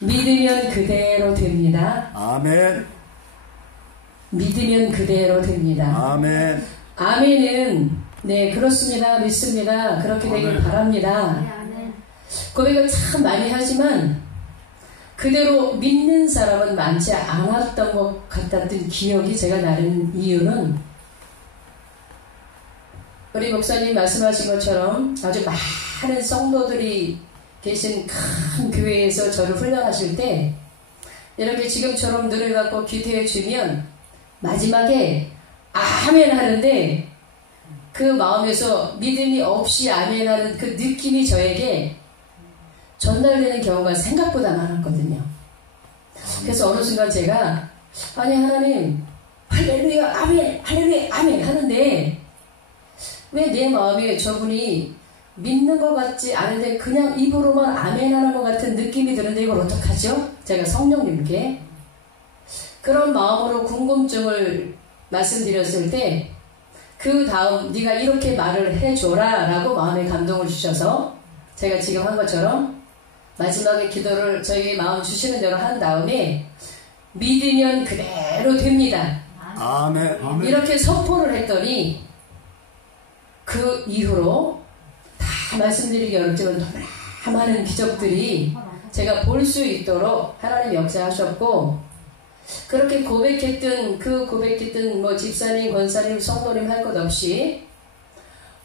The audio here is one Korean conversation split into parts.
믿으면 그대로 됩니다. 아멘. 믿으면 그대로 됩니다. 아멘. 아멘은 네 그렇습니다. 믿습니다. 그렇게 되길 바랍니다. 고백을 참 많이 하지만 그대로 믿는 사람은 많지 않았던 것 같았던 기억이 제가 나는 이유는 우리 목사님 말씀하신 것처럼 아주 많은 성도들이 계신 큰 교회에서 저를 훈련하실 때 이렇게 지금처럼 눈을 감고 기도해 주면 마지막에 아멘 하는데 그 마음에서 믿음이 없이 아멘 하는 그 느낌이 저에게 전달되는 경우가 생각보다 많았거든요. 그래서 어느 순간 제가 아니 하나님 할렐루야 아멘 할렐루야 아멘 하는데 왜 내 마음에 저분이 믿는 것 같지 않은데 그냥 입으로만 아멘 하는 것 같은 느낌이 드는데 이걸 어떡하죠? 제가 성령님께 그런 마음으로 궁금증을 말씀드렸을 때 그 다음 네가 이렇게 말을 해줘라 라고 마음에 감동을 주셔서 제가 지금 한 것처럼 마지막에 기도를 저희 마음 주시는 대로 한 다음에 믿으면 그대로 됩니다. 아멘. 아멘. 이렇게 선포를 했더니 그 이후로 다 말씀드리기 어렵지만 너무나 많은 기적들이 제가 볼 수 있도록 하나님 역사하셨고 그렇게 고백했던 뭐 집사님, 권사님, 성도님 할 것 없이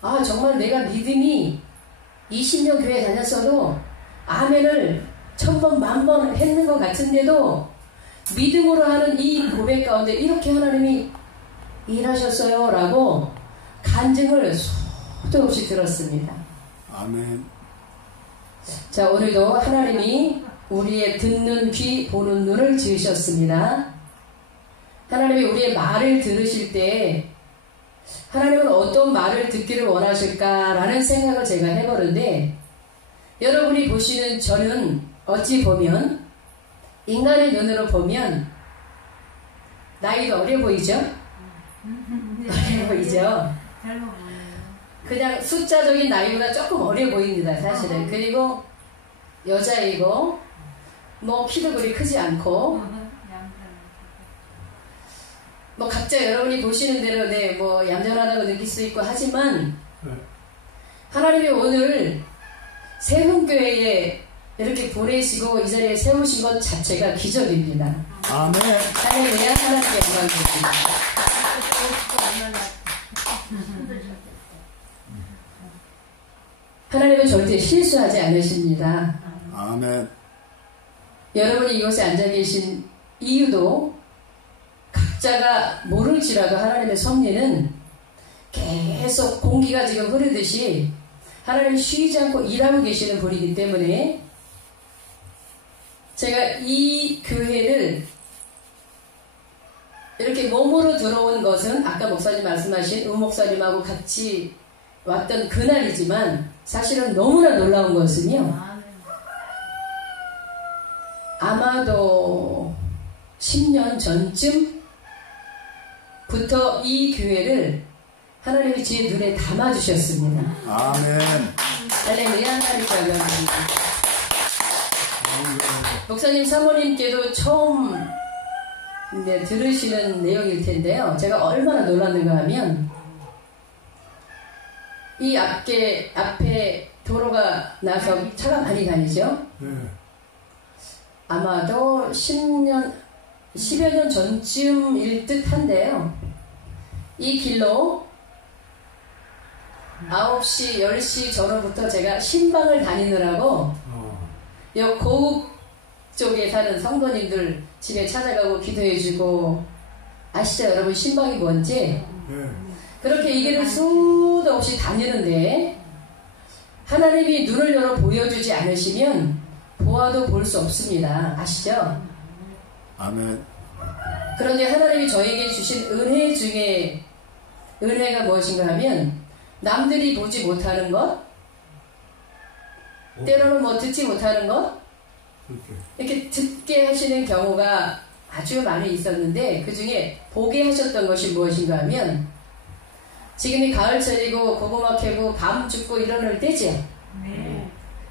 아 정말 내가 믿음이 20년 교회 다녔어도 아멘을 1000번, 1000번 했는 것 같은데도 믿음으로 하는 이 고백 가운데 이렇게 하나님이 일하셨어요 라고 간증을 수도 없이 들었습니다. 아멘. 자 오늘도 하나님이 우리의 듣는 귀 보는 눈을 지으셨습니다. 하나님이 우리의 말을 들으실 때 하나님은 어떤 말을 듣기를 원하실까라는 생각을 제가 해보는데 여러분이 보시는 저는 어찌 보면 인간의 눈으로 보면 나이도 어려 보이죠? 어려 보이죠? 그냥 숫자적인 나이보다 조금 어려 보입니다 사실은. 그리고 여자이고 뭐 키도 그리 크지 않고 뭐 각자 여러분이 보시는 대로 네 뭐 얌전하다고 느낄 수 있고 하지만 하나님이 오늘 세훈교회에 이렇게 보내시고 이 자리에 세우신 것 자체가 기적입니다. 아멘. 할렐루야. 하나님께 영광 드립니다. 하나님은 절대 실수하지 않으십니다. 아멘. 여러분이 이곳에 앉아 계신 이유도 각자가 모를지라도 하나님의 섭리는 계속 공기가 지금 흐르듯이 하나님이 쉬지 않고 일하고 계시는 분이기 때문에 제가 이 교회를 이렇게 몸으로 들어온 것은 아까 목사님 말씀하신 목사님하고 같이 왔던 그날이지만 사실은 너무나 놀라운 것은요. 아마도 10년 전쯤부터 이 교회를 하나님이 제 눈에 담아주셨습니다. 아멘. 할렐루야. 하나님 감사합니다. 목사님 사모님께도 처음 들으시는 내용일 텐데요. 제가 얼마나 놀랐는가 하면 이 앞에 도로가 나서 차가 많이 다니죠. 아마도 10여 년 전쯤일 듯 한데요. 이 길로 9시, 10시 전후부터 제가 신방을 다니느라고 여 고읍 쪽에 사는 성도님들 집에 찾아가고 기도해주고 아시죠 여러분 신방이 뭔지? 그렇게 이 길을 수도 없이 다니는데 하나님이 눈을 열어 보여주지 않으시면 보아도 볼 수 없습니다. 아시죠? 아멘. 그런데 하나님이 저에게 주신 은혜 중에 은혜가 무엇인가 하면 남들이 보지 못하는 것, 때로는 뭐 듣지 못하는 것, 이렇게 듣게 하시는 경우가 아주 많이 있었는데 그 중에 보게 하셨던 것이 무엇인가 하면 지금이 가을철이고 고구마 캐고 밤 죽고 이러는 때죠.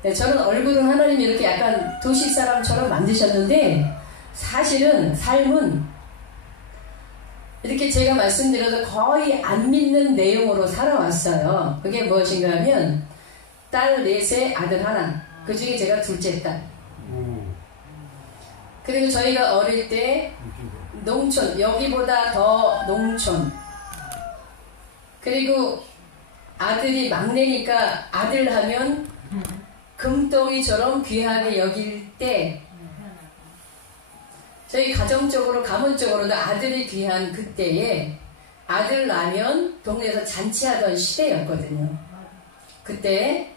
네, 저는 얼굴은 하나님이 이렇게 약간 도시 사람처럼 만드셨는데 사실은 삶은 이렇게 제가 말씀드려도 거의 안 믿는 내용으로 살아왔어요. 그게 무엇인가 하면 딸 넷에 아들 하나, 그 중에 제가 둘째 딸. 그리고 저희가 어릴 때 농촌, 여기보다 더 농촌. 그리고 아들이 막내니까 아들 하면 금덩이처럼 귀하게 여길 때 저희 가정적으로 가문적으로도 아들이 귀한 그때에 아들 낳으면 동네에서 잔치하던 시대였거든요. 그때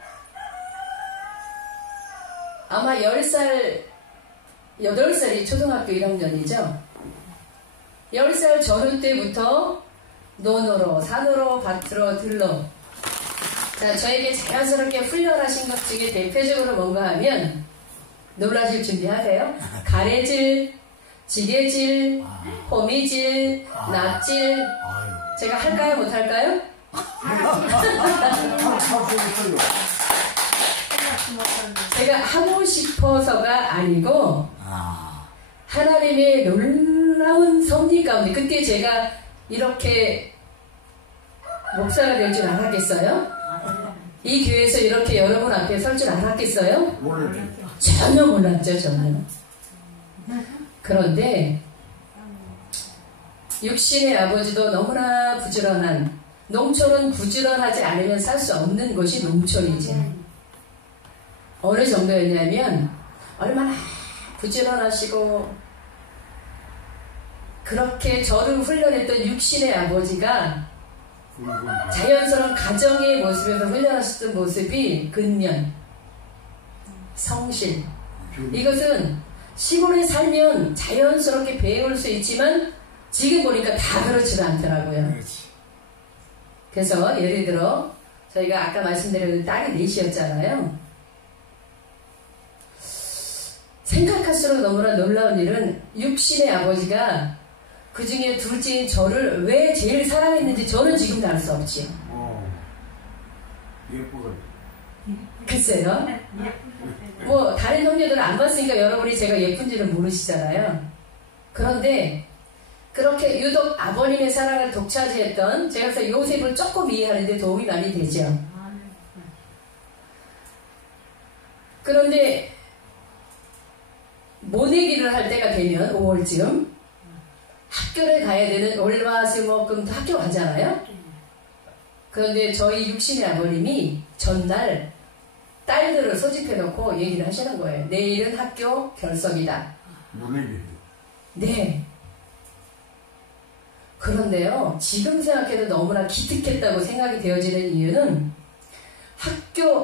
아마 10살 8살이 초등학교 1학년이죠. 10살 전후 때부터 논으로 산으로 밭으로 들러 자, 저에게 자연스럽게 훈련하신 것 중에 대표적으로 뭔가 하면 놀라실 준비하세요. 가래질, 지게질, 호미질, 낫질. 제가 할까요? 못할까요? 제가 하고 싶어서가 아니고 하나님의 놀라운 섭리 가운데 그때 제가 이렇게 목사가 될 줄 알았겠어요? 이 교회에서 이렇게 여러분 앞에 설 줄 알았겠어요? 전혀 몰랐죠, 전혀. 그런데 육신의 아버지도 너무나 부지런한, 농촌은 부지런하지 않으면 살 수 없는 곳이 농촌이지. 어느 정도였냐면 얼마나 부지런하시고 그렇게 저를 훈련했던 육신의 아버지가 자연스러운 가정의 모습에서 훈련하셨던 모습이 근면, 성실. 이것은 시골에 살면 자연스럽게 배울 수 있지만 지금 보니까 다 그렇지도 않더라고요. 그래서 예를 들어 저희가 아까 말씀드린 딸이 넷이었잖아요. 생각할수록 너무나 놀라운 일은 육신의 아버지가 그 중에 둘째인 저를 왜 제일 사랑했는지 저는 지금도 알 수 없지요. 글쎄요. 뭐 다른 형제들은 안 봤으니까 여러분이 제가 예쁜지는 모르시잖아요. 그런데 그렇게 유독 아버님의 사랑을 독차지했던 제가 그래서 요셉을 조금 이해하는데 도움이 많이 되죠. 그런데 모내기를 할 때가 되면 5월쯤 학교를 가야 되는 월화수목금도 학교 가잖아요. 그런데 저희 육신의 아버님이 전날 딸들을 소집해놓고 얘기를 하시는 거예요. 내일은 학교 결석이다. 네. 그런데요, 지금 생각해도 너무나 기특했다고 생각이 되어지는 이유는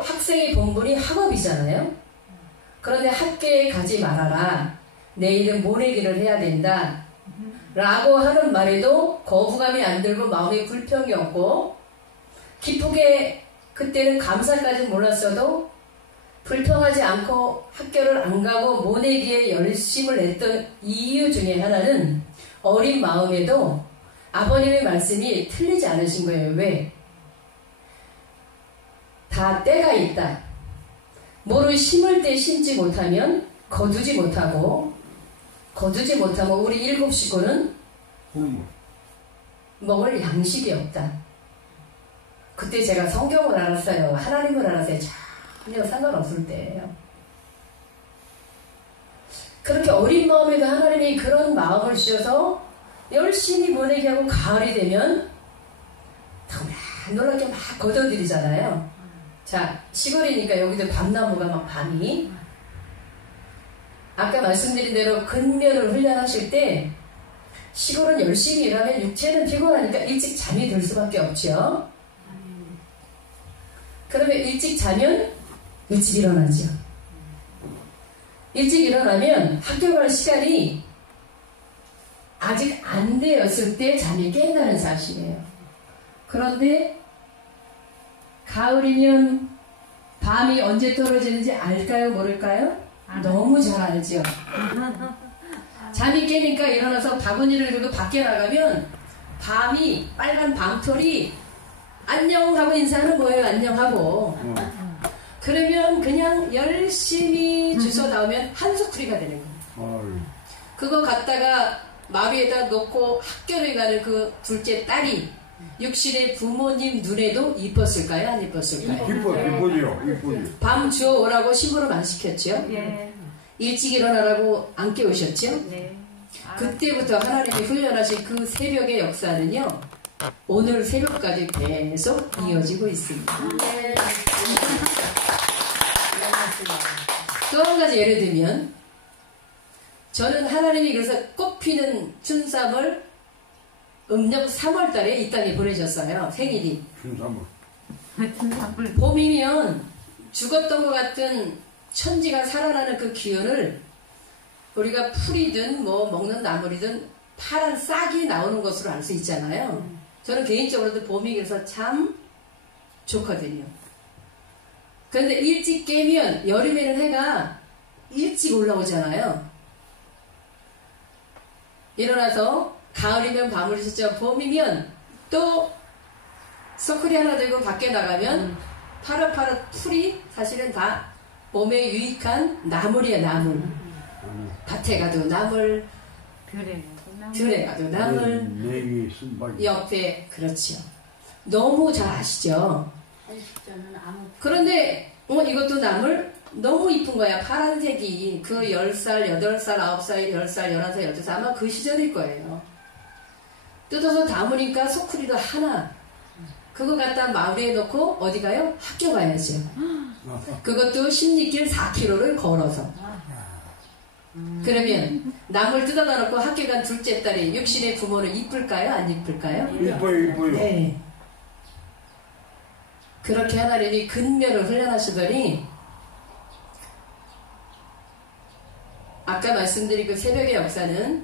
학생의 본분이 학업이잖아요. 그런데 학교에 가지 말아라. 내일은 모내기를 해야 된다. 라고 하는 말에도 거부감이 안 들고 마음에 불평이 없고 기쁘게 그때는 감사까지는 몰랐어도 불평하지 않고 학교를 안 가고 모내기에 열심을 냈던 이유 중에 하나는 어린 마음에도 아버님의 말씀이 틀리지 않으신 거예요. 왜? 다 때가 있다. 뭐를 심을 때 심지 못하면 거두지 못하고 거두지 못하면 우리 7 식구는 먹을 양식이 없다. 그때 제가 성경을 알았어요. 하나님을 알았어요. 전혀 상관없을 때예요. 그렇게 어린 마음에도 하나님이 그런 마음을 주셔서 열심히 보내게 하고 가을이 되면 놀랍게 막 걷어들이잖아요. 자, 시골이니까 여기도 밤나무가 막 밤이 아까 말씀드린 대로 근면을 훈련하실 때 시골은 열심히 일하면 육체는 피곤하니까 일찍 잠이 들 수밖에 없죠. 그러면 일찍 자면 일찍 일어나죠. 일찍 일어나면 학교 갈 시간이 아직 안 되었을 때 잠이 깬다는 사실이에요. 그런데 가을이면 밤이 언제 떨어지는지 알까요? 모를까요? 너무 잘 알죠. 잠이 깨니까 일어나서 바구니를 들고 밖에 나가면 밤이 빨간 밤털이 안녕 하고 인사하는 거예요. 안녕하고. 그러면 그냥 열심히 주워 나오면 한 소쿠리가 되는 거예요. 그거 갖다가 마루에다 놓고 학교를 가는 그 둘째 딸이 육신의 부모님 눈에도 이뻤을까요? 안 이뻤을까요? 이쁘죠. 밤 주워 오라고 심부름 안 시켰죠? 예. 일찍 일어나라고 안 깨우셨죠? 네. 그때부터 하나님이 훈련하신 그 새벽의 역사는요, 오늘 새벽까지 계속 이어지고 있습니다. 또 한 가지 예를 들면, 저는 하나님이 그래서 꽃피는 춘삼을 음력 3월 달에 이 땅에 보내셨어요. 생일이. 봄이면 죽었던 것 같은 천지가 살아나는 그 기운을 우리가 풀이든 뭐 먹는 나물이든 파란 싹이 나오는 것으로 알 수 있잖아요. 저는 개인적으로도 봄이 그래서 참 좋거든요. 그런데 일찍 깨면 여름에는 해가 일찍 올라오잖아요. 일어나서 가을이면 밤을 새죠. 봄이면 또 서클이 하나 들고 밖에 나가면 파릇파릇 풀이 사실은 다 몸에 유익한 나물이야, 나물. 밭에 가도 나물, 들에 가도 나물, 옆에, 그렇죠. 너무 잘 아시죠? 그런데 이것도 나물 너무 이쁜 거야. 파란색이 그 10살, 8살, 9살, 10살, 11살, 12살 아마 그 시절일 거예요. 뜯어서 담으니까 소쿠리도 하나. 그거 갖다 마루에 놓고 어디 가요? 학교 가야죠. 그것도 16길 4km를 걸어서. 그러면 나물 뜯어다 놓고 학교 간 둘째 딸이 육신의 부모는 이쁠까요? 안 이쁠까요? 이뻐요. 네. 그렇게 하나님이 근면을 훈련하시더니 아까 말씀드린 그 새벽의 역사는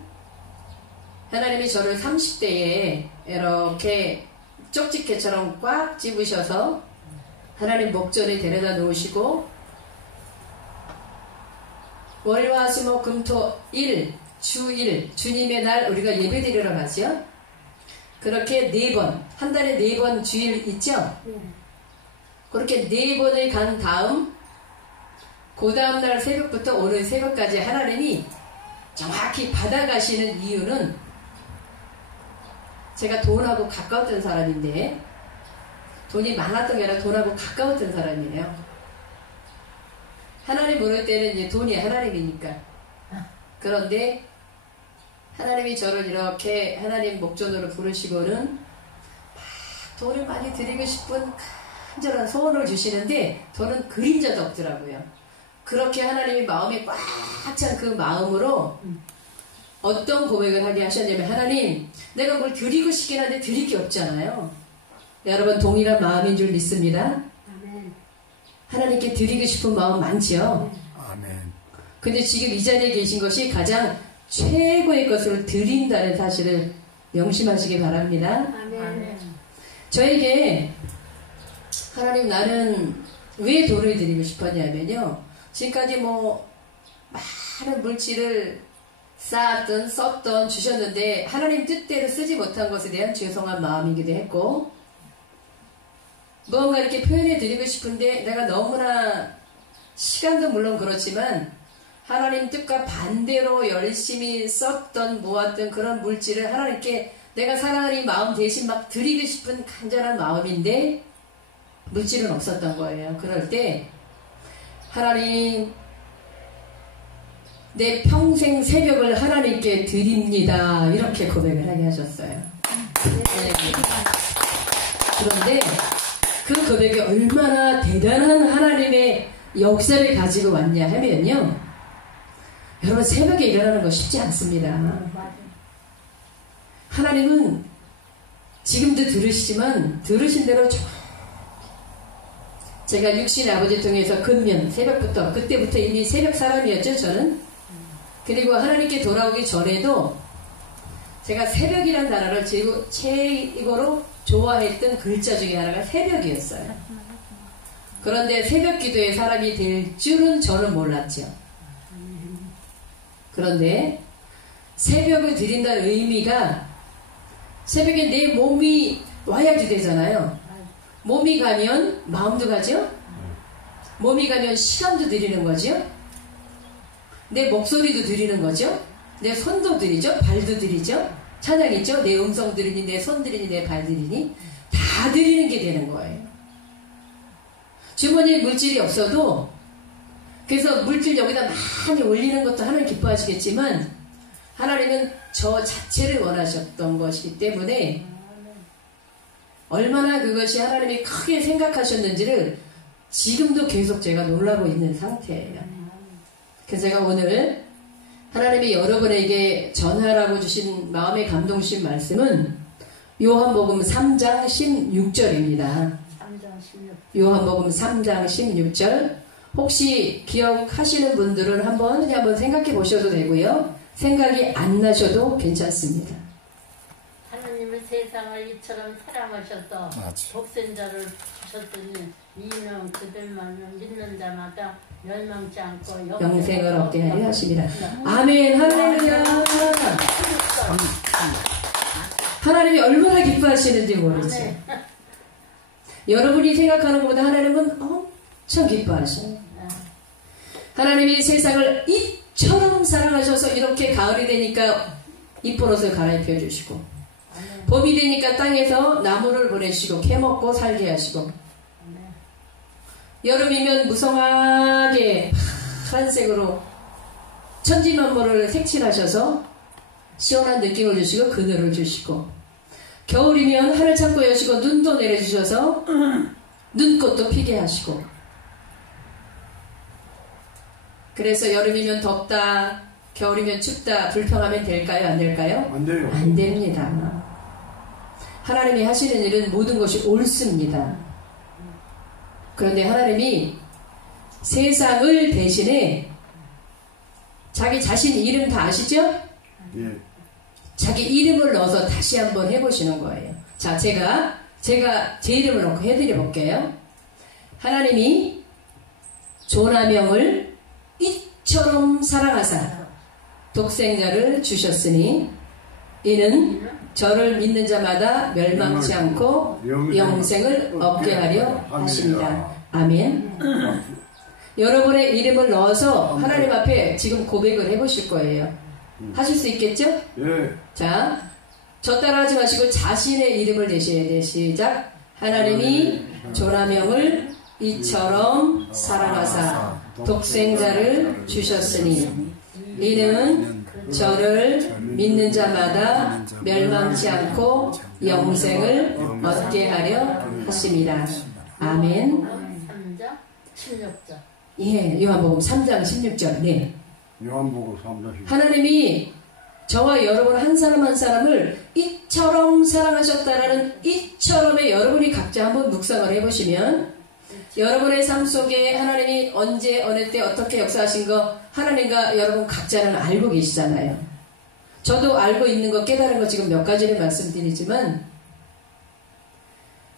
하나님이 저를 30대에 이렇게 쪽집게처럼 꽉 집으셔서 하나님 목전에 데려다 놓으시고 월화수목금토 일 주일 주님의 날 우리가 예배드리러 가죠. 그렇게 4번 한 달에 4번 주일 있죠. 그렇게 4번을 간 다음 그 다음날 새벽부터 오늘 새벽까지 하나님이 정확히 받아가시는 이유는 제가 돈하고 가까웠던 사람인데 돈이 많았던 게 아니라 돈하고 가까웠던 사람이에요. 하나님 모를 때는 이제 돈이 하나님이니까. 그런데 하나님이 저를 이렇게 하나님 목전으로 부르시고는 막 돈을 많이 드리고 싶은 간절한 소원을 주시는데 돈은 그림자도 없더라고요. 그렇게 하나님이 마음에 꽉 찬 그 마음으로 어떤 고백을 하게 하셨냐면 하나님 내가 뭘 드리고 싶긴 한데 드릴 게 없잖아요. 여러분 동일한 마음인 줄 믿습니다. 하나님께 드리고 싶은 마음 많지요. 근데 지금 이 자리에 계신 것이 가장 최고의 것을 드린다는 사실을 명심하시기 바랍니다. 저에게 하나님 나는 왜 돈을 드리고 싶었냐면요. 지금까지 뭐 많은 물질을 쌓았던 썼던 주셨는데 하나님 뜻대로 쓰지 못한 것에 대한 죄송한 마음이기도 했고 무언가 이렇게 표현해 드리고 싶은데 내가 너무나 시간도 물론 그렇지만 하나님 뜻과 반대로 열심히 썼던 모았던 그런 물질을 하나님께 내가 사랑하는 이 마음 대신 막 드리고 싶은 간절한 마음인데 물질은 없었던 거예요. 그럴 때 하나님 내 평생 새벽을 하나님께 드립니다. 이렇게 고백을 하게 하셨어요. 그런데 그 고백이 얼마나 대단한 하나님의 역사를 가지고 왔냐 하면요. 여러분 새벽에 일어나는 거 쉽지 않습니다. 하나님은 지금도 들으시지만 들으신 대로 제가 육신의 아버지 통해서 근면 새벽부터 그때부터 이미 새벽 사람이었죠 저는. 그리고 하나님께 돌아오기 전에도 제가 새벽이라는 단어를 최고로 좋아했던 글자 중에 하나가 새벽이었어요. 그런데 새벽 기도의 사람이 될 줄은 저는 몰랐죠. 그런데 새벽을 드린다는 의미가 새벽에 내 몸이 와야지 되잖아요. 몸이 가면 마음도 가죠? 몸이 가면 시간도 느리는 거죠. 내 목소리도 들리는 거죠. 내 손도 들리죠. 발도 들리죠. 찬양이죠. 내 음성 들리니, 내 손 들리니, 내 발 들리니 다 들리는 게 되는 거예요. 주머니에 물질이 없어도, 그래서 물질 여기다 많이 올리는 것도 하나님 기뻐하시겠지만 하나님은 저 자체를 원하셨던 것이기 때문에 얼마나 그것이 하나님이 크게 생각하셨는지를 지금도 계속 제가 놀라고 있는 상태예요. 그래서 제가 오늘 하나님이 여러분에게 전하라고 주신 마음에 감동 주신 말씀은 요한복음 3장 16절입니다. 요한복음 3장 16절. 혹시 기억하시는 분들은 한번 생각해 보셔도 되고요. 생각이 안 나셔도 괜찮습니다. 하나님은 세상을 이처럼 사랑하셔서 독생자를 주셨더니 이는 그들만 믿는 자마다 멸망치 않고 영생을 얻게 하려 하십니다. 아멘. 할렐루야. 하나님이 얼마나 기뻐하시는지 모르지. 여러분이 생각하는 것보다 하나님은 엄청 기뻐하셔요. 하나님이 세상을 이처럼 사랑하셔서 이렇게 가을이 되니까 잎버릇을 갈아입혀 주시고, 봄이 되니까 땅에서 나무를 보내시고 캐먹고 살게 하시고, 여름이면 무성하게 파란색으로 천지만물을 색칠하셔서 시원한 느낌을 주시고 그늘을 주시고, 겨울이면 하늘 창고 여시고 눈도 내려주셔서 눈꽃도 피게 하시고, 그래서 여름이면 덥다, 겨울이면 춥다, 불평하면 될까요? 안 될까요? 안 돼요. 안 됩니다. 하나님이 하시는 일은 모든 것이 옳습니다. 그런데 하나님이 세상을 대신에 자기 자신 이름 다 아시죠? 예. 자기 이름을 넣어서 다시 한번 해보시는 거예요. 자, 제가 제 이름을 넣고 해드려 볼게요. 하나님이 조나명을 이처럼 사랑하사 독생자를 주셨으니 이는 저를 믿는 자마다 멸망치 않고 영생을 얻게 하려 하십니다. 아멘. 여러분의 이름을 넣어서 하나님 앞에 지금 고백을 해보실 거예요. 하실 수 있겠죠? 예. 자, 저 따라하지 마시고 자신의 이름을 내셔야 돼. 시작. 하나님이 조나명을 이처럼 사랑하사 독생자를 주셨으니 이는 저를 믿는 자마다 멸망치 않고 영생을 얻게 하려 하십니다. 아멘. 3장 16절. 예, 요한복음 3장 16절. 네. 요한복음 3장 16절. 하나님이 저와 여러분 한 사람 한 사람을 이처럼 사랑하셨다라는 이처럼에 여러분이 각자 한번 묵상을 해보시면 여러분의 삶 속에 하나님이 언제 어느 때 어떻게 역사하신 거 하나님과 여러분 각자는 알고 계시잖아요. 저도 알고 있는 거 깨달은 거 지금 몇 가지를 말씀드리지만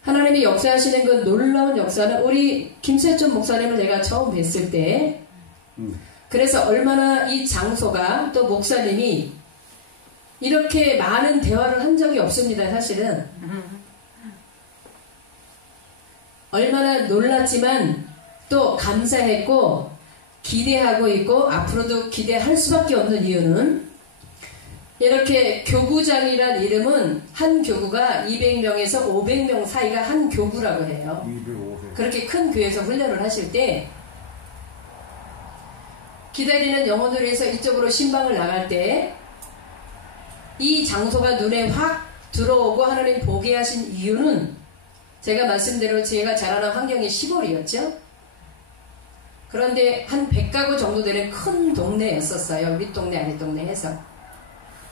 하나님이 역사하시는 그 놀라운 역사는 우리 김세천 목사님을 제가 처음 뵀을 때 그래서 얼마나 이 장소가 또 목사님이 이렇게 많은 대화를 한 적이 없습니다. 사실은 얼마나 놀랐지만 또 감사했고 기대하고 있고 앞으로도 기대할 수밖에 없는 이유는 이렇게 교구장이란 이름은 한 교구가 200명에서 500명 사이가 한 교구라고 해요. 250. 그렇게 큰 교회에서 훈련을 하실 때 기다리는 영혼을 위해서 이쪽으로 신방을 나갈 때 이 장소가 눈에 확 들어오고 하나님 보게 하신 이유는 제가 말씀대로 제가 자라난 환경이 시골이었죠. 그런데 한 100가구 정도 되는 큰 동네였었어요. 윗동네 아랫동네 해서.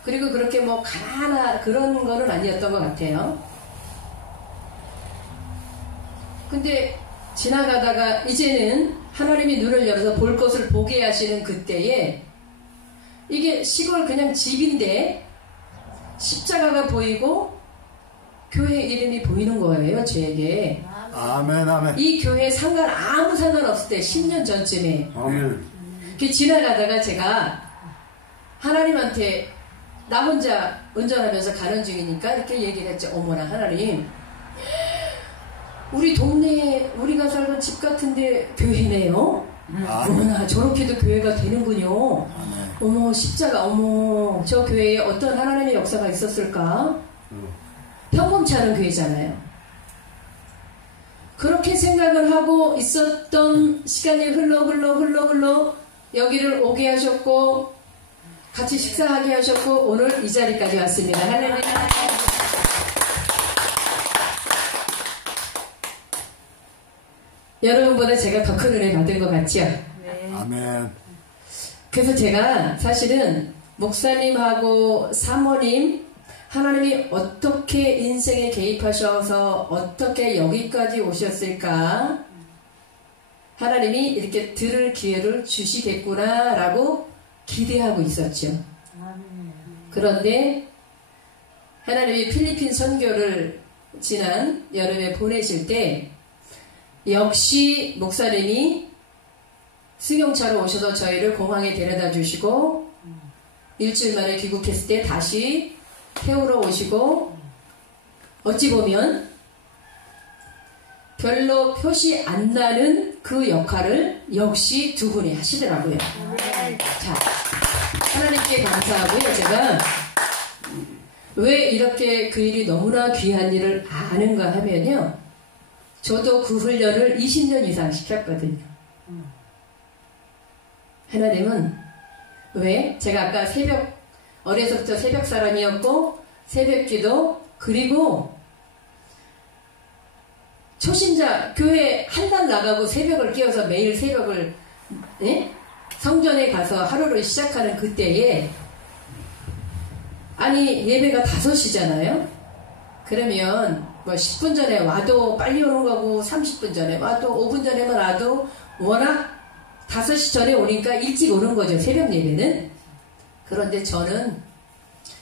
그리고 그렇게 뭐 가난한 그런 거는 아니었던 것 같아요. 근데 지나가다가 이제는 하나님이 눈을 열어서 볼 것을 보게 하시는 그때에 이게 시골 그냥 집인데 십자가가 보이고 교회 이름이 보이는 거예요. 저에게. 아멘 아멘. 이 교회 아무 상관없을 때 10년 전쯤에 아멘. 지나가다가 제가 하나님한테 나 혼자 운전하면서 가는 중이니까 이렇게 얘기를 했죠. 어머나 하나님 우리 동네에 우리가 살던 집 같은데 교회네요. 어머나 저렇게도 교회가 되는군요. 어머 십자가 어머 저 교회에 어떤 하나님의 역사가 있었을까? 평범치 않은 교회잖아요. 그렇게 생각을 하고 있었던 시간이 흘러 여기를 오게 하셨고 같이 식사하게 하셨고 오늘 이 자리까지 왔습니다. 할렐루야. 여러분보다 제가 더 큰 은혜 받은 것 같죠? 네. 아멘. 그래서 제가 사실은 목사님하고 사모님 하나님이 어떻게 인생에 개입하셔서 어떻게 여기까지 오셨을까? 하나님이 이렇게 들을 기회를 주시겠구나 라고 기대하고 있었죠. 그런데 하나님이 필리핀 선교를 지난 여름에 보내실 때 역시 목사님이 승용차로 오셔서 저희를 공항에 데려다 주시고 일주일 만에 귀국했을 때 다시 태우러 오시고 어찌 보면 별로 표시 안 나는 그 역할을 역시 두 분이 하시더라고요. 자, 하나님께 감사하고요. 제가 왜 이렇게 그 일이 너무나 귀한 일을 아는가 하면요. 저도 그 훈련을 20년 이상 시켰거든요. 하나님은 왜? 제가 아까 어려서부터 새벽 사람이었고 새벽기도 그리고 초신자 교회 한 달 나가고 새벽을 깨워서 매일 새벽을 성전에 가서 하루를 시작하는 그때에 아니 예배가 5시잖아요. 그러면 뭐 10분 전에 와도 빨리 오는 거고 30분 전에 와도 5분 전에만 와도 워낙 5시 전에 오니까 일찍 오는 거죠. 새벽 예배는. 그런데 저는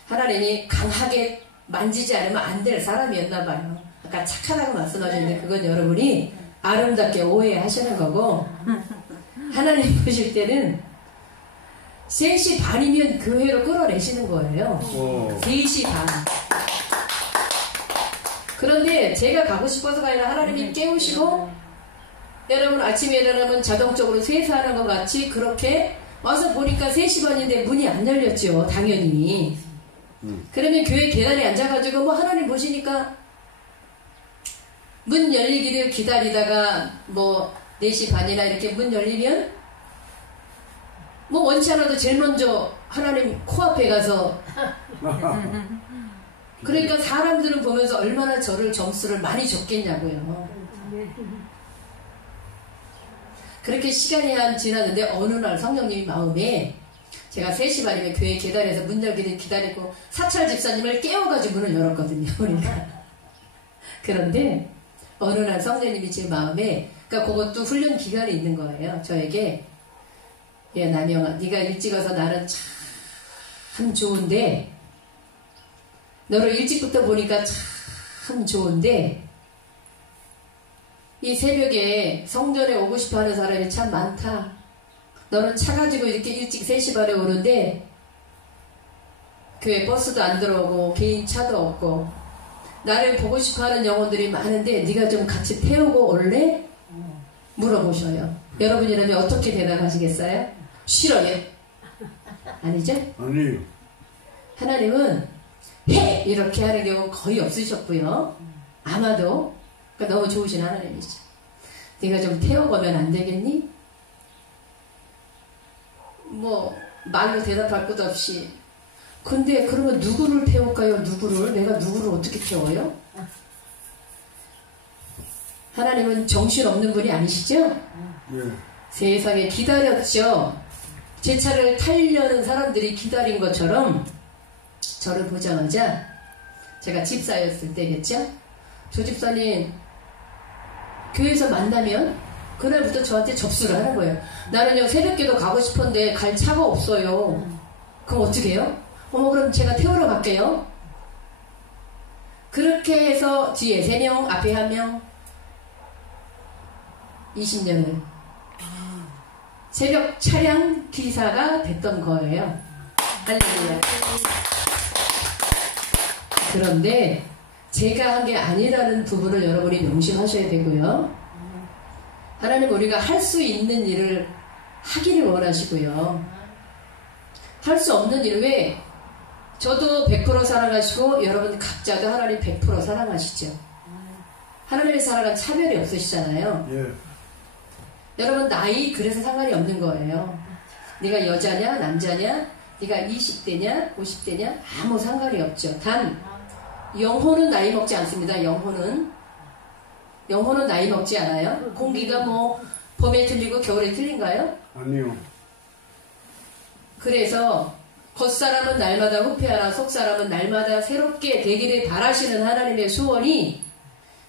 하나님이 강하게 만지지 않으면 안 될 사람이었나 봐요. 아까 착하다고 말씀하셨는데 그건 여러분이 아름답게 오해하시는 거고 하나님 보실 때는 3시 반이면 교회로 끌어내시는 거예요. 3시 반. 그런데 제가 가고 싶어서가 아니라 하나님이 깨우시고 여러분 아침에 일어나면 자동적으로 세수하는 것 같이 그렇게 와서 보니까 3시 반인데 문이 안 열렸죠. 당연히. 그러면 교회 계단에 앉아가지고 뭐 하나님 보시니까 문 열리기를 기다리다가 뭐 4시 반이나 이렇게 문 열리면 뭐 원치 않아도 제일 먼저 하나님 코앞에 가서 그러니까 사람들은 보면서 얼마나 저를 점수를 많이 줬겠냐고요. 그렇게 시간이 한 지났는데 어느 날 성령님이 마음에 제가 3시 반이면 교회 계단에서 문 열기를 기다리고 사찰 집사님을 깨워가지고 문을 열었거든요. 그러니까 그런데 어느 날 성령님이 제 마음에 그러니까 그것도 훈련 기간이 있는 거예요. 저에게 야 남영아 네가 일찍 와서 나는 참 좋은데 너를 일찍부터 보니까 참 좋은데 이 새벽에 성전에 오고 싶어하는 사람이 참 많다. 너는 차 가지고 이렇게 일찍 3시 반에 오는데 교회 버스도 안 들어오고 개인 차도 없고 나를 보고 싶어하는 영혼들이 많은데 네가 좀 같이 태우고 올래? 물어보셔요. 여러분이라면 어떻게 대답하시겠어요? 싫어요? 아니죠? 아니요. 하나님은 해! 이렇게 하는 경우 거의 없으셨고요. 아마도 그러니까 너무 좋으신 하나님이시죠. 네가 좀 태워가면 안 되겠니? 뭐 말로 대답할 것도 없이 근데 그러면 누구를 태울까요? 누구를? 내가 누구를 어떻게 태워요? 하나님은 정신없는 분이 아니시죠? 네. 세상에 기다렸죠. 제 차를 타려는 사람들이 기다린 것처럼 저를 보자마자 제가 집사였을 때겠죠? 조 집사님 교회에서 만나면 그날부터 저한테 접수를 하는 거예요. 나는요 새벽기도 가고 싶은데 갈 차가 없어요. 그럼 어떻게 해요? 어머 그럼 제가 태우러 갈게요. 그렇게 해서 뒤에 3명 앞에 1명 20년을 새벽 차량 기사가 됐던 거예요. 할렐루야. 그런데 제가 한 게 아니라는 부분을 여러분이 명심하셔야 되고요. 하나님 우리가 할 수 있는 일을 하기를 원하시고요. 할 수 없는 일 왜 저도 100% 사랑하시고 여러분 각자도 하나님 100% 사랑하시죠. 하나님의 사랑은 차별이 없으시잖아요. 예. 여러분 나이 그래서 상관이 없는 거예요. 네가 여자냐 남자냐 네가 20대냐 50대냐 아무 상관이 없죠. 단 영혼은 나이 먹지 않습니다. 영혼은 나이 먹지 않아요. 공기가 뭐 봄에 틀리고 겨울에 틀린가요? 아니요. 그래서 겉사람은 날마다 후패하나 속사람은 날마다 새롭게 되기를 바라시는 하나님의 소원이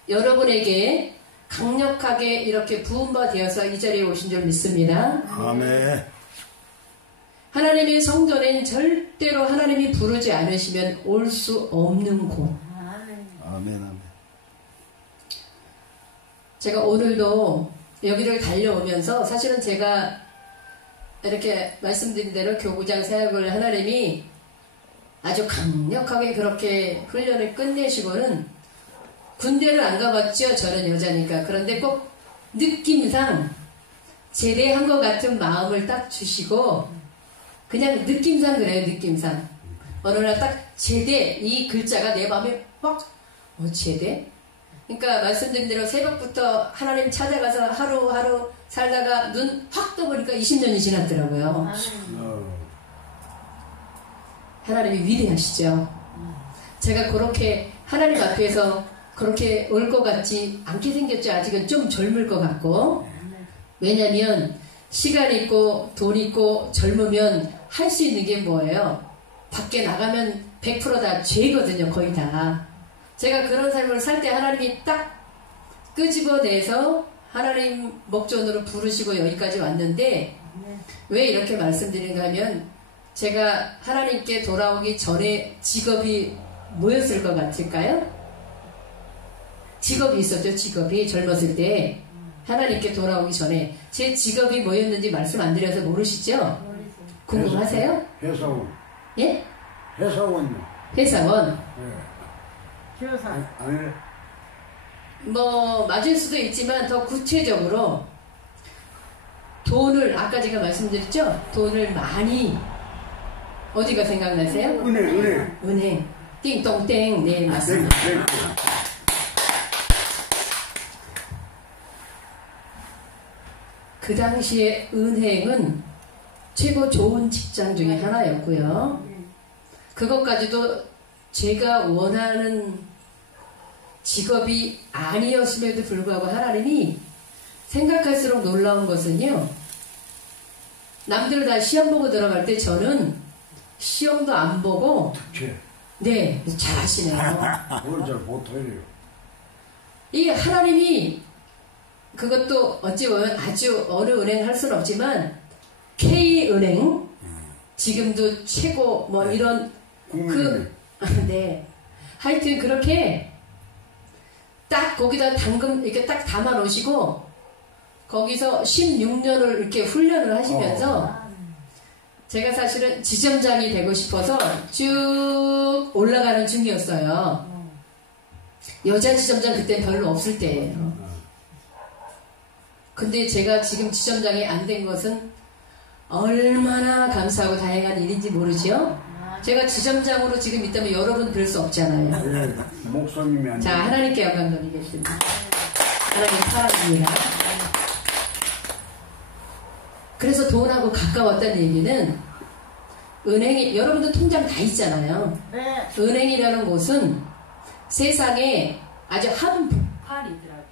여러분에게 강력하게 이렇게 부음바 되어서 이 자리에 오신 줄 믿습니다. 아멘. 하나님의 성전엔 절대로 하나님이 부르지 않으시면 올 수 없는 곳. 아멘. 제가 오늘도 여기를 달려오면서 사실은 제가 이렇게 말씀드린 대로 교구장 사역을 하나님이 아주 강력하게 그렇게 훈련을 끝내시고는 군대를 안 가봤죠. 저는 여자니까. 그런데 꼭 느낌상 제대한 것 같은 마음을 딱 주시고 그냥 느낌상 그래요. 느낌상 어느 날 딱 제대 이 글자가 내 마음에 확 제대? 그러니까 말씀드린 대로 새벽부터 하나님 찾아가서 하루하루 살다가 눈 확 떠보니까 20년이 지났더라고요. 하나님이 위대하시죠. 제가 그렇게 하나님 앞에서 그렇게 올 것 같지 않게 생겼죠. 아직은 좀 젊을 것 같고. 왜냐면 시간 있고 돈 있고 젊으면 할 수 있는 게 뭐예요? 밖에 나가면 100% 다 죄거든요. 거의 다. 제가 그런 삶을 살 때 하나님이 딱 끄집어내서 하나님 목전으로 부르시고 여기까지 왔는데 왜 이렇게 말씀드리는가 하면 제가 하나님께 돌아오기 전에 직업이 뭐였을 것 같을까요? 직업이 있었죠. 직업이 젊었을 때 하나님께 돌아오기 전에 제 직업이 뭐였는지 말씀 안 드려서 모르시죠? 궁금하세요? 회사원. 예? 회사원요. 회사원. 예. 교사. 아니. 뭐 맞을 수도 있지만 더 구체적으로 돈을 아까 제가 말씀드렸죠? 돈을 많이 어디가 생각나세요? 은행. 띵동땡. 네 맞습니다. 그 당시에 은행은 최고 좋은 직장 중에 하나였고요. 그것까지도 제가 원하는 직업이 아니었음에도 불구하고 하나님이 생각할수록 놀라운 것은요. 남들 다 시험 보고 들어갈 때 저는 시험도 안 보고 네, 잘하시네요. 그걸 잘 못해요. 이 하나님이 그것도 어찌 보면 아주 어느 은행 할 수는 없지만 K은행 지금도 최고 뭐 이런 네 하여튼 그렇게 딱 거기다 당금 이렇게 딱 담아 놓으시고 거기서 16년을 이렇게 훈련을 하시면서 제가 사실은 지점장이 되고 싶어서 쭉 올라가는 중이었어요. 여자 지점장 그때 별로 없을 때예요. 근데 제가 지금 지점장이 안 된 것은 얼마나 감사하고 다행한 일인지 모르죠? 제가 지점장으로 지금 있다면 여러분 그럴 수 없잖아요. 네, 목사님이 아니에요. 자, 하나님께 영광 돌리겠습니다. 하나님 사랑합니다. 그래서 돈하고 가까웠다는 얘기는 은행이 여러분들 통장 다 있잖아요. 네. 은행이라는 곳은 세상에 아주 한복판이더라고요.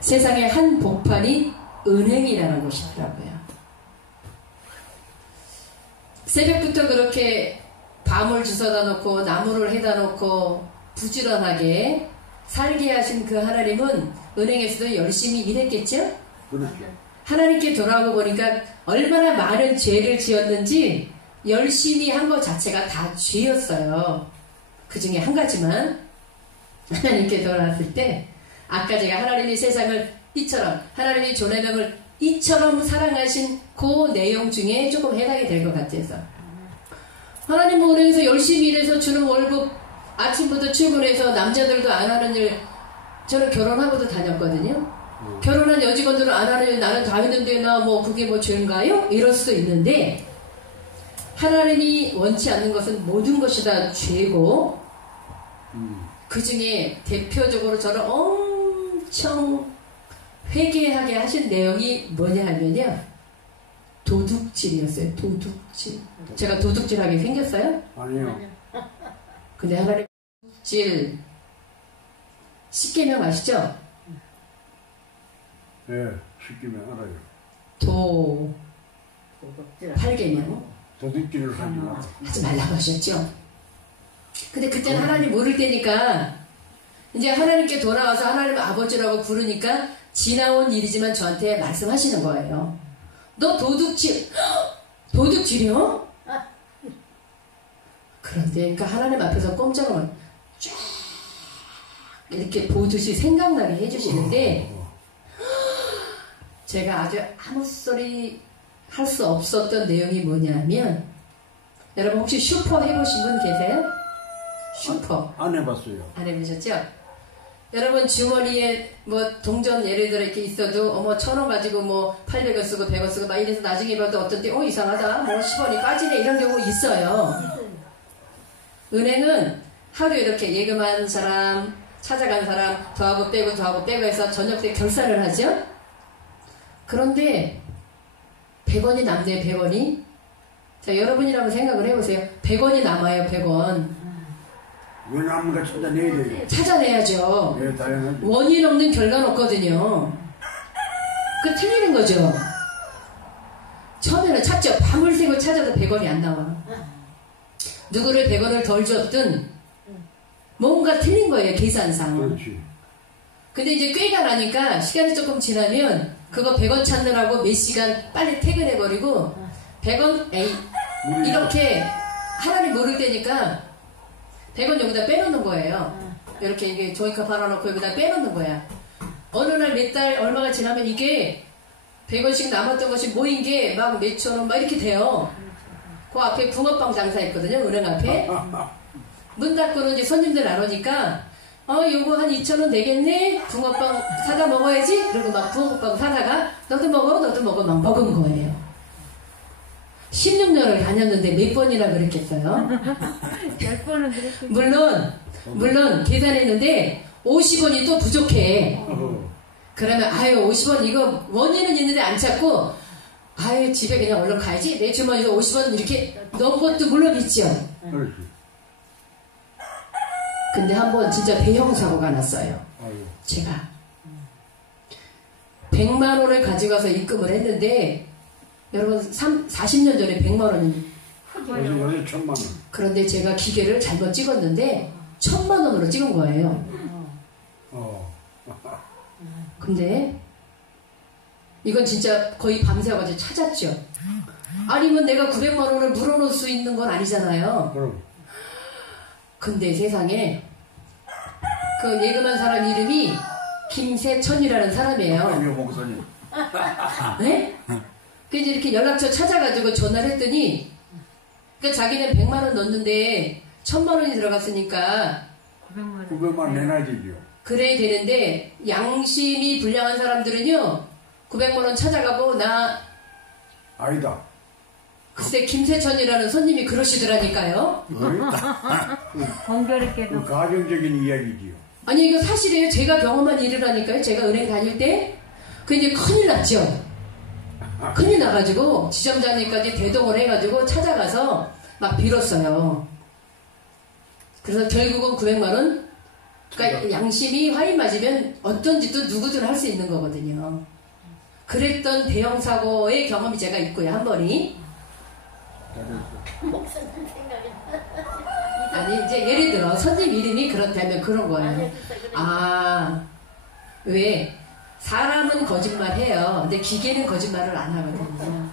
세상에 한 복판이 은행이라는 곳이더라고요. 새벽부터 그렇게 밤을 주워다 놓고 나무를 해다 놓고 부지런하게 살게 하신 그 하나님은 은행에서도 열심히 일했겠죠? 그렇죠. 하나님께 돌아오고 보니까 얼마나 많은 죄를 지었는지 열심히 한 것 자체가 다 죄였어요. 그 중에 한 가지만 하나님께 돌아왔을 때 아까 제가 하나님이 세상을 이처럼 하나님이 조나명을 이처럼 사랑하신 그 내용 중에 조금 해당이 될 것 같아서 하나님 은행에서 열심히 일해서 주는 월급 아침부터 출근해서 남자들도 안 하는 일 저는 결혼하고도 다녔거든요. 결혼한 여직원들은 안 하는 일 나는 다 했는데 나 뭐 그게 뭐 죄인가요? 이럴 수도 있는데 하나님이 원치 않는 것은 모든 것이 다 죄고 그 중에 대표적으로 저를 엄청 회개하게 하신 내용이 뭐냐 하면요. 도둑질이었어요. 도둑질. 제가 도둑질하게 생겼어요? 아니요. 근데 하나님 도둑질 10계명 아시죠? 네, 쉽게면 알아요. 도 8계명 도둑질을 하지 마. 하지 말라고 하셨죠? 근데 그때는 하나님 모를 때니까 이제 하나님께 돌아와서 하나님 아버지라고 부르니까 지나온 일이지만 저한테 말씀하시는 거예요. 너 도둑질, 도둑질이요? 그런데 그러니까 하나님 앞에서 꼼짝을 쫙 이렇게 보듯이 생각나게 해주시는데 제가 아주 아무 소리 할 수 없었던 내용이 뭐냐면 여러분 혹시 슈퍼 해보신 분 계세요? 슈퍼 안 해봤어요. 안 해보셨죠? 여러분 주머니에 뭐 동전 예를 들어 이렇게 있어도 어머 1,000원 가지고 뭐 800원 쓰고 100원 쓰고 막 이래서 나중에 봐도 어떤 때 이상하다 뭐 10원이 빠지네 이런 경우 있어요. 은행은 하루 이렇게 예금한 사람 찾아간 사람 더하고 빼고 해서 저녁 때 결산을 하죠. 그런데 100원이 남네요. 100원이. 자 여러분이라면 생각을 해보세요. 100원이 남아요. 100원. 왜 남는가 찾아내야 돼요. 찾아내야죠. 네, 당연하죠. 원인 없는 결과는 없거든요. 그 틀리는 거죠. 처음에는 찾죠. 밤을 새고 찾아도 100원이 안 나와. 누구를 100원을 덜 줬든 뭔가 틀린 거예요. 계산상. 그렇지. 근데 이제 꾀가 나니까 시간이 조금 지나면 그거 100원 찾느라고 몇 시간 빨리 퇴근해버리고 100원 에이 이렇게 하나님 모를 때니까 100원 여기다 빼놓는 거예요. 이렇게 이게 종이컵 팔아놓고 여기다 빼놓는 거야. 어느 날 몇 달 얼마가 지나면 이게 100원씩 남았던 것이 모인 게 막 몇천 원 막 이렇게 돼요. 그 앞에 붕어빵 장사했거든요. 은행 앞에. 문 닫고는 이제 손님들 안 오니까 요거 한 2,000원 되겠네? 붕어빵 사다 먹어야지? 그리고 막 붕어빵 사다가 너도 먹어 막 먹은 거예요. 16년을 다녔는데 몇 번이나 그랬겠어요? 10번은 그랬겠죠. 물론 계산했는데 50원이 또 부족해. 그러면 50원 이거 원인은 있는데 안 찾고 집에 그냥 얼른 가야지. 내 주머니에서 50원 이렇게 넣은 것도 물론 있죠. 그렇지. 근데 한번 진짜 대형 사고가 났어요. 제가 100만 원을 가져가서 입금을 했는데 여러분 40년 전에 100만 원이 요새 1,000만 원. 그런데 제가 기계를 잘못 찍었는데 1,000만 원으로 찍은 거예요. 근데 이건 진짜 거의 밤새가지고 찾았죠. 아니면 내가 900만 원을 물어놓을 수 있는 건 아니잖아요. 그럼. 근데 세상에 그 예금한 사람 이름이 김세천이라는 사람이에요. 아니요, 목사님. 네? 그래서 이렇게 연락처 찾아가지고 전화를 했더니 그러니까 자기는 100만 원 넣었는데 1,000만 원이 들어갔으니까 900만 원 내놔야 되죠. 그래야 되는데 양심이 불량한 사람들은요 900만 원 찾아가고 나 아니다. 글쎄 김세천이라는 손님이 그러시더라니까요. 번거롭게도 그 가정적인 이야기지요. 아니 이거 사실이에요. 제가 경험한 일이라니까요. 제가 은행 다닐 때 그 이제 큰일 났죠. 큰일 나가지고 지점장님까지 대동을 해가지고 찾아가서 막 빌었어요. 그래서 결국은 900만 원. 그러니까 양심이 화이 맞으면 어떤 짓도 누구든 할 수 있는 거거든요. 그랬던 대형 사고의 경험이 제가 있고요. 한 번이. 목사님 생각이 아니 이제 예를 들어 선생님 이름이 그렇다면 그런 거예요. 왜 사람은 거짓말해요. 근데 기계는 거짓말을 안 하거든요.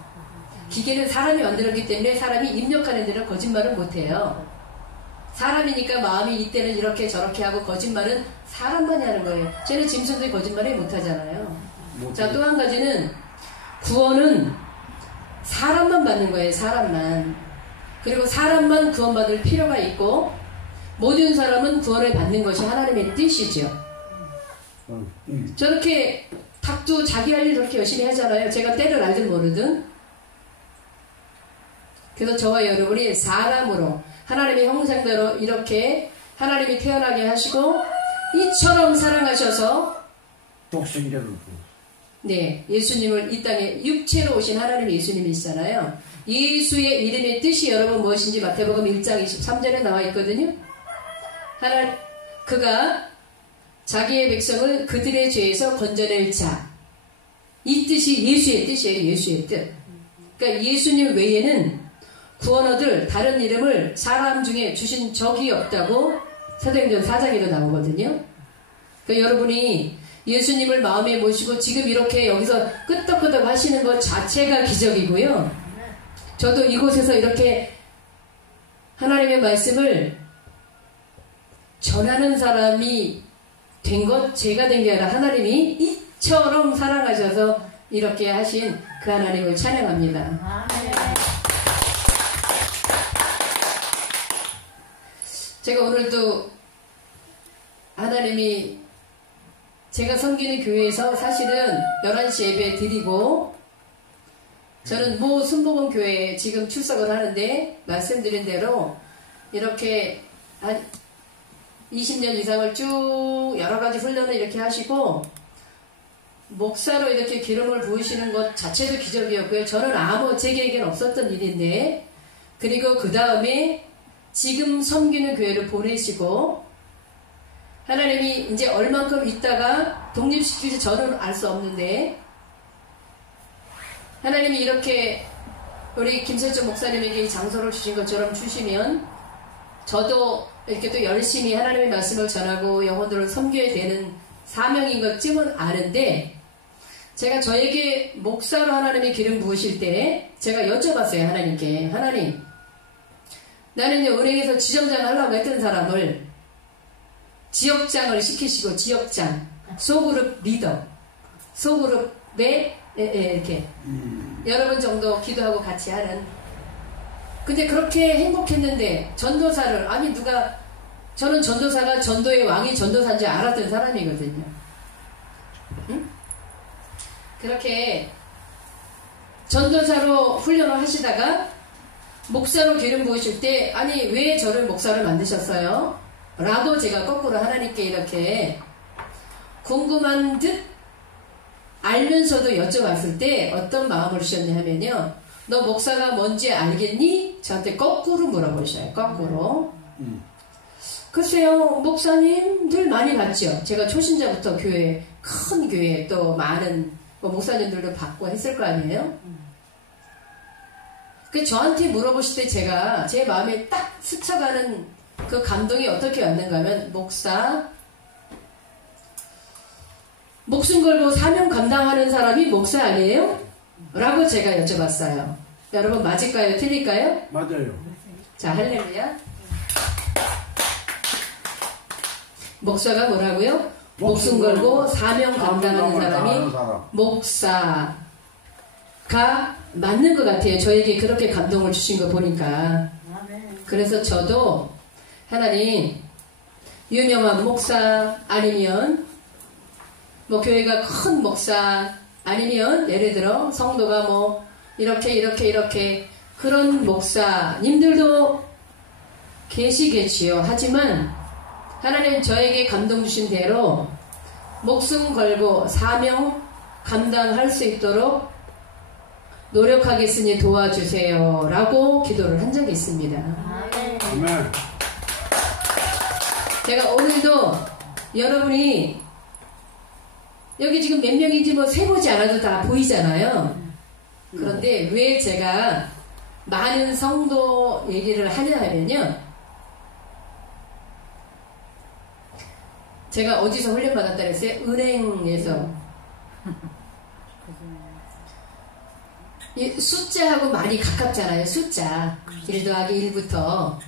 기계는 사람이 만들었기 때문에 사람이 입력하는 데는 거짓말을 못해요. 사람이니까 마음이 이때는 이렇게 저렇게 하고 거짓말은 사람만이 하는 거예요. 쟤는 짐승들이 거짓말을 못하잖아요. 자, 또 한 가지는 구원은 사람만 받는 거예요. 사람만. 그리고 사람만 구원받을 필요가 있고 모든 사람은 구원을 받는 것이 하나님의 뜻이죠. 저렇게 닭도 자기 할 일 그렇게 열심히 하잖아요. 제가 때를 알든 모르든. 그래서 저와 여러분이 사람으로 하나님의 형상대로 이렇게 하나님이 태어나게 하시고 이처럼 사랑하셔서 독생자를 네, 예수님을 이 땅에 육체로 오신 하나님 예수님이시잖아요. 예수의 이름의 뜻이 여러분 무엇인지 마태복음 1장 23절에 나와 있거든요. 그가 자기의 백성을 그들의 죄에서 건져낼 자. 이 뜻이 예수의 뜻이에요. 예수의 뜻. 그러니까 예수님 외에는 구원 얻을 다른 이름을 사람 중에 주신 적이 없다고 사도행전 4장에도 나오거든요. 그러니까 여러분이 예수님을 마음에 모시고 지금 이렇게 여기서 끄떡끄떡 하시는 것 자체가 기적이고요. 저도 이곳에서 이렇게 하나님의 말씀을 전하는 사람이 된 것, 제가 된 게 아니라 하나님이 이처럼 사랑하셔서 이렇게 하신 그 하나님을 찬양합니다. 제가 오늘도 하나님이 제가 섬기는 교회에서 사실은 11시 예배 드리고 저는 모 순복음 교회에 지금 출석을 하는데 말씀드린 대로 이렇게 한 20년 이상을 쭉 여러 가지 훈련을 이렇게 하시고 목사로 이렇게 기름을 부으시는 것 자체도 기적이었고요. 저는 아무 제게에겐 없었던 일인데 그리고 그 다음에 지금 섬기는 교회를 보내시고 하나님이 이제 얼만큼 있다가 독립시킬지 저는 알 수 없는데 하나님이 이렇게 우리 김설정 목사님에게 이 장소를 주신 것처럼 주시면 저도 이렇게 또 열심히 하나님의 말씀을 전하고 영혼들을 섬겨야 되는 사명인 것쯤은 아는데 제가 저에게 목사로 하나님이 기름 부으실 때 제가 여쭤봤어요. 하나님께. 하나님, 나는 이제 은행에서 지점장 하려고 했던 사람을 지역장을 시키시고 지역장, 소그룹 리더, 소그룹에 이렇게 여러분 정도 기도하고 같이 하는. 근데 그렇게 행복했는데 전도사를 아니 누가 저는 전도사가 전도의 왕이 전도사인 줄 알았던 사람이거든요. 응? 그렇게 전도사로 훈련을 하시다가 목사로 기름 부으실 때 아니 왜 저를 목사를 만드셨어요? 라고 제가 거꾸로 하나님께 이렇게 궁금한 듯 알면서도 여쭤봤을 때 어떤 마음을 주셨냐 하면요. 너 목사가 뭔지 알겠니? 저한테 거꾸로 물어보셔요. 거꾸로. 글쎄요. 목사님들 많이 봤죠. 제가 초신자부터 교회 큰 교회 또 많은 목사님들도 받고 했을 거 아니에요. 그 저한테 물어보실 때 제가 제 마음에 딱 스쳐가는 그 감동이 어떻게 왔는가 하면 목사 목숨 걸고 사명 감당하는 사람이 목사 아니에요? 라고 제가 여쭤봤어요. 여러분 맞을까요? 틀릴까요? 맞아요. 자, 할렐루야. 목사가 뭐라고요? 목숨 걸고 사명 감당하는 사람이 목사가 맞는 것 같아요. 저에게 그렇게 감동을 주신 거 보니까. 그래서 저도 하나님 유명한 목사 아니면 뭐 교회가 큰 목사 아니면 예를 들어 성도가 뭐 이렇게 그런 목사님들도 계시겠지요. 하지만 하나님 저에게 감동 주신 대로 목숨 걸고 사명 감당할 수 있도록 노력하겠으니 도와주세요 라고 기도를 한 적이 있습니다. 아멘. 제가 오늘도 여러분이 여기 지금 몇 명인지 뭐 세보지 않아도 다 보이잖아요. 그런데 왜 제가 많은 성도 얘기를 하냐 하면요. 제가 어디서 훈련받았다 그랬어요? 은행에서. 이 숫자하고 많이 가깝잖아요. 숫자. 1 더하기 1부터.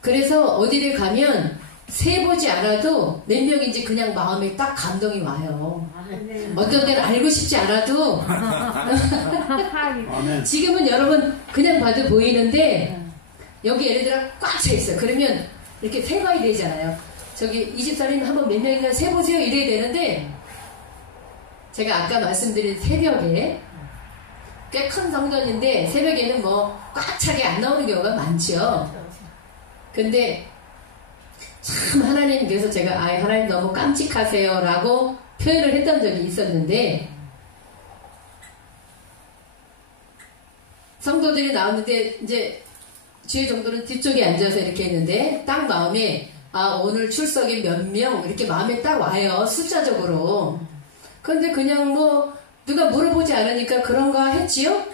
그래서 어디를 가면 세보지 않아도 몇 명인지 그냥 마음에 딱 감동이 와요. 어떤 데는 알고 싶지 않아도 지금은 여러분 그냥 봐도 보이는데 여기 예를 들어 꽉 차 있어요. 그러면 이렇게 세봐야 되잖아요. 저기 이 집사님 한번 몇 명인가 세보세요 이래야 되는데 제가 아까 말씀드린 새벽에 꽤 큰 성전인데 새벽에는 뭐 꽉 차게 안 나오는 경우가 많죠. 근데 참 하나님께서 제가 하나님 너무 깜찍하세요 라고 표현을 했던 적이 있었는데 성도들이 나왔는데 이제 주의 정도는 뒤쪽에 앉아서 이렇게 했는데 딱 마음에 오늘 출석이 몇 명 이렇게 마음에 딱 와요. 숫자적으로. 근데 그냥 뭐 누가 물어보지 않으니까 그런가 했지요?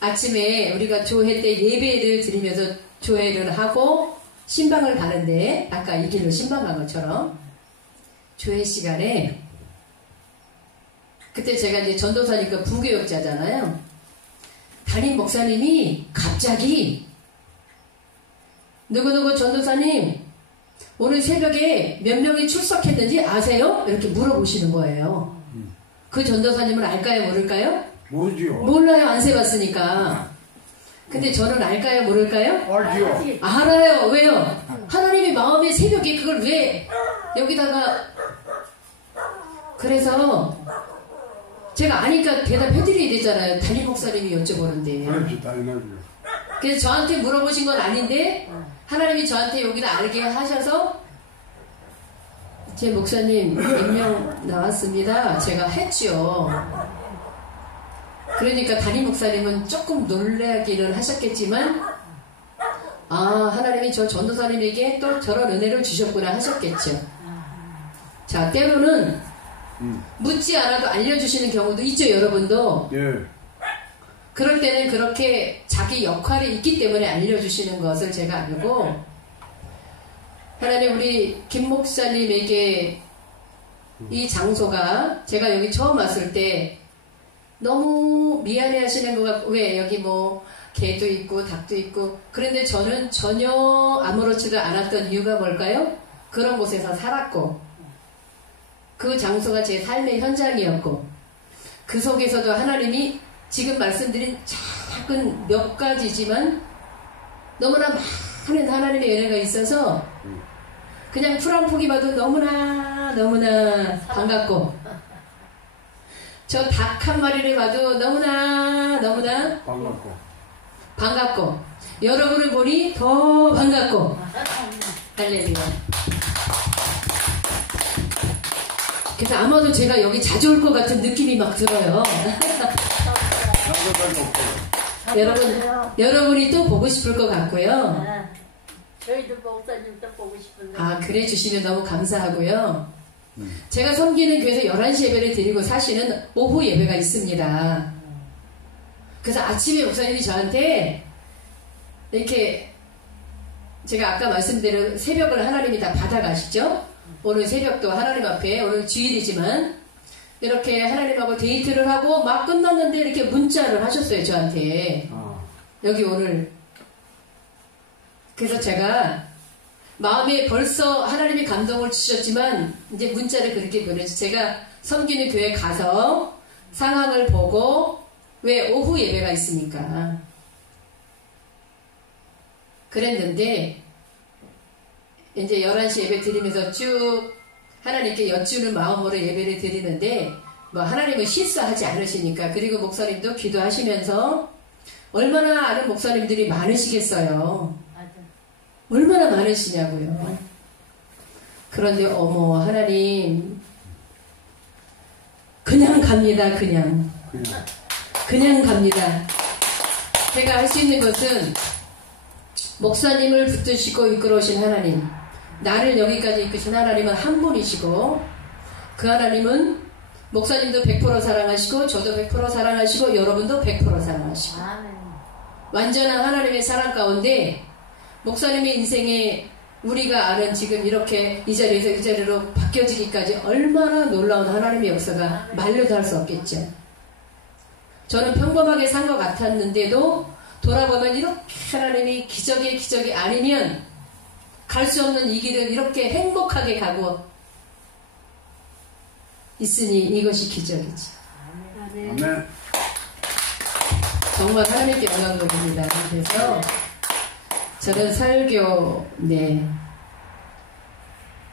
아침에 우리가 조회 때 예배를 드리면서 조회를 하고 신방을 가는데 아까 이 길로 신방 간 것처럼 조회 시간에 그때 제가 이제 전도사니까 부교역자잖아요. 담임 목사님이 갑자기 누구누구 전도사님 오늘 새벽에 몇 명이 출석했는지 아세요? 이렇게 물어보시는 거예요. 그 전도사님을 알까요? 모를까요? 모르지요. 몰라요. 안 세봤으니까. 근데 저는 알까요? 모를까요? 알지요. 알아요. 왜요? 하나님의 마음에 새벽에 그걸 왜 여기다가 그래서 제가 아니까 대답해드려야 되잖아요. 담임 목사님이 여쭤보는데. 그렇지, 당연하죠. 그래서 저한테 물어보신 건 아닌데 하나님이 저한테 여기를 알게 하셔서 제 목사님 몇 명 나왔습니다. 제가 했죠. 그러니까 담임 목사님은 조금 놀라기는 하셨겠지만 하나님이 저 전도사님에게 또 저런 은혜를 주셨구나 하셨겠죠. 자, 때로는 묻지 않아도 알려주시는 경우도 있죠. 여러분도. 예. 그럴 때는 그렇게 자기 역할이 있기 때문에 알려주시는 것을 제가 알고 하나님 우리 김 목사님에게 이 장소가 제가 여기 처음 왔을 때 너무 미안해 하시는 것 같고 왜 여기 뭐 개도 있고 닭도 있고 그런데 저는 전혀 아무렇지도 않았던 이유가 뭘까요? 그런 곳에서 살았고 그 장소가 제 삶의 현장이었고 그 속에서도 하나님이 지금 말씀드린 작은 몇 가지지만 너무나 많은 하나님의 은혜가 있어서 그냥 풀 한 포기 봐도 너무나 반갑고 저 닭 한 마리를 봐도 너무나 반갑고 여러분을 보니 더 반갑고 할렐루야. 그래서 아마도 제가 여기 자주 올 것 같은 느낌이 막 들어요. 여러분이 또 보고 싶을 것 같고요. 저희도 목사님도 보고 싶은데. 그래 주시면 너무 감사하고요. 제가 섬기는 교회에서 11시 예배를 드리고 사실은 오후 예배가 있습니다. 그래서 아침에 목사님이 저한테 이렇게 제가 아까 말씀드린 새벽을 하나님이 다 받아가시죠. 오늘 새벽도 하나님 앞에 오늘 주일이지만 이렇게 하나님하고 데이트를 하고 막 끝났는데 이렇게 문자를 하셨어요. 저한테. 여기 오늘 그래서 제가 마음에 벌써 하나님이 감동을 주셨지만 이제 문자를 그렇게 보내서 제가 섬기는 교회 가서 상황을 보고 왜 오후 예배가 있으니까 그랬는데 이제 11시 예배 드리면서 쭉 하나님께 여쭈는 마음으로 예배를 드리는데 뭐 하나님은 실수하지 않으시니까 그리고 목사님도 기도하시면서 얼마나 아는 목사님들이 많으시겠어요. 얼마나 많으시냐고요. 그런데 어머 하나님 그냥 갑니다. 그냥 갑니다. 제가 할 수 있는 것은 목사님을 붙드시고 이끌어오신 하나님 나를 여기까지 이끄신 하나님은 한 분이시고 그 하나님은 목사님도 100% 사랑하시고 저도 100% 사랑하시고 여러분도 100% 사랑하시고 완전한 하나님의 사랑 가운데 목사님의 인생에 우리가 아는 지금 이렇게 이 자리에서 이 자리로 바뀌어지기까지 얼마나 놀라운 하나님의 역사가 말로도 할 수 없겠죠. 저는 평범하게 산 것 같았는데도 돌아보면 이렇게 하나님이 기적이 아니면 갈 수 없는 이 길을 이렇게 행복하게 가고 있으니 이것이 기적이지. 아멘. 정말 하나님께 영광 돌립니다. 그래서 저는 설교, 네.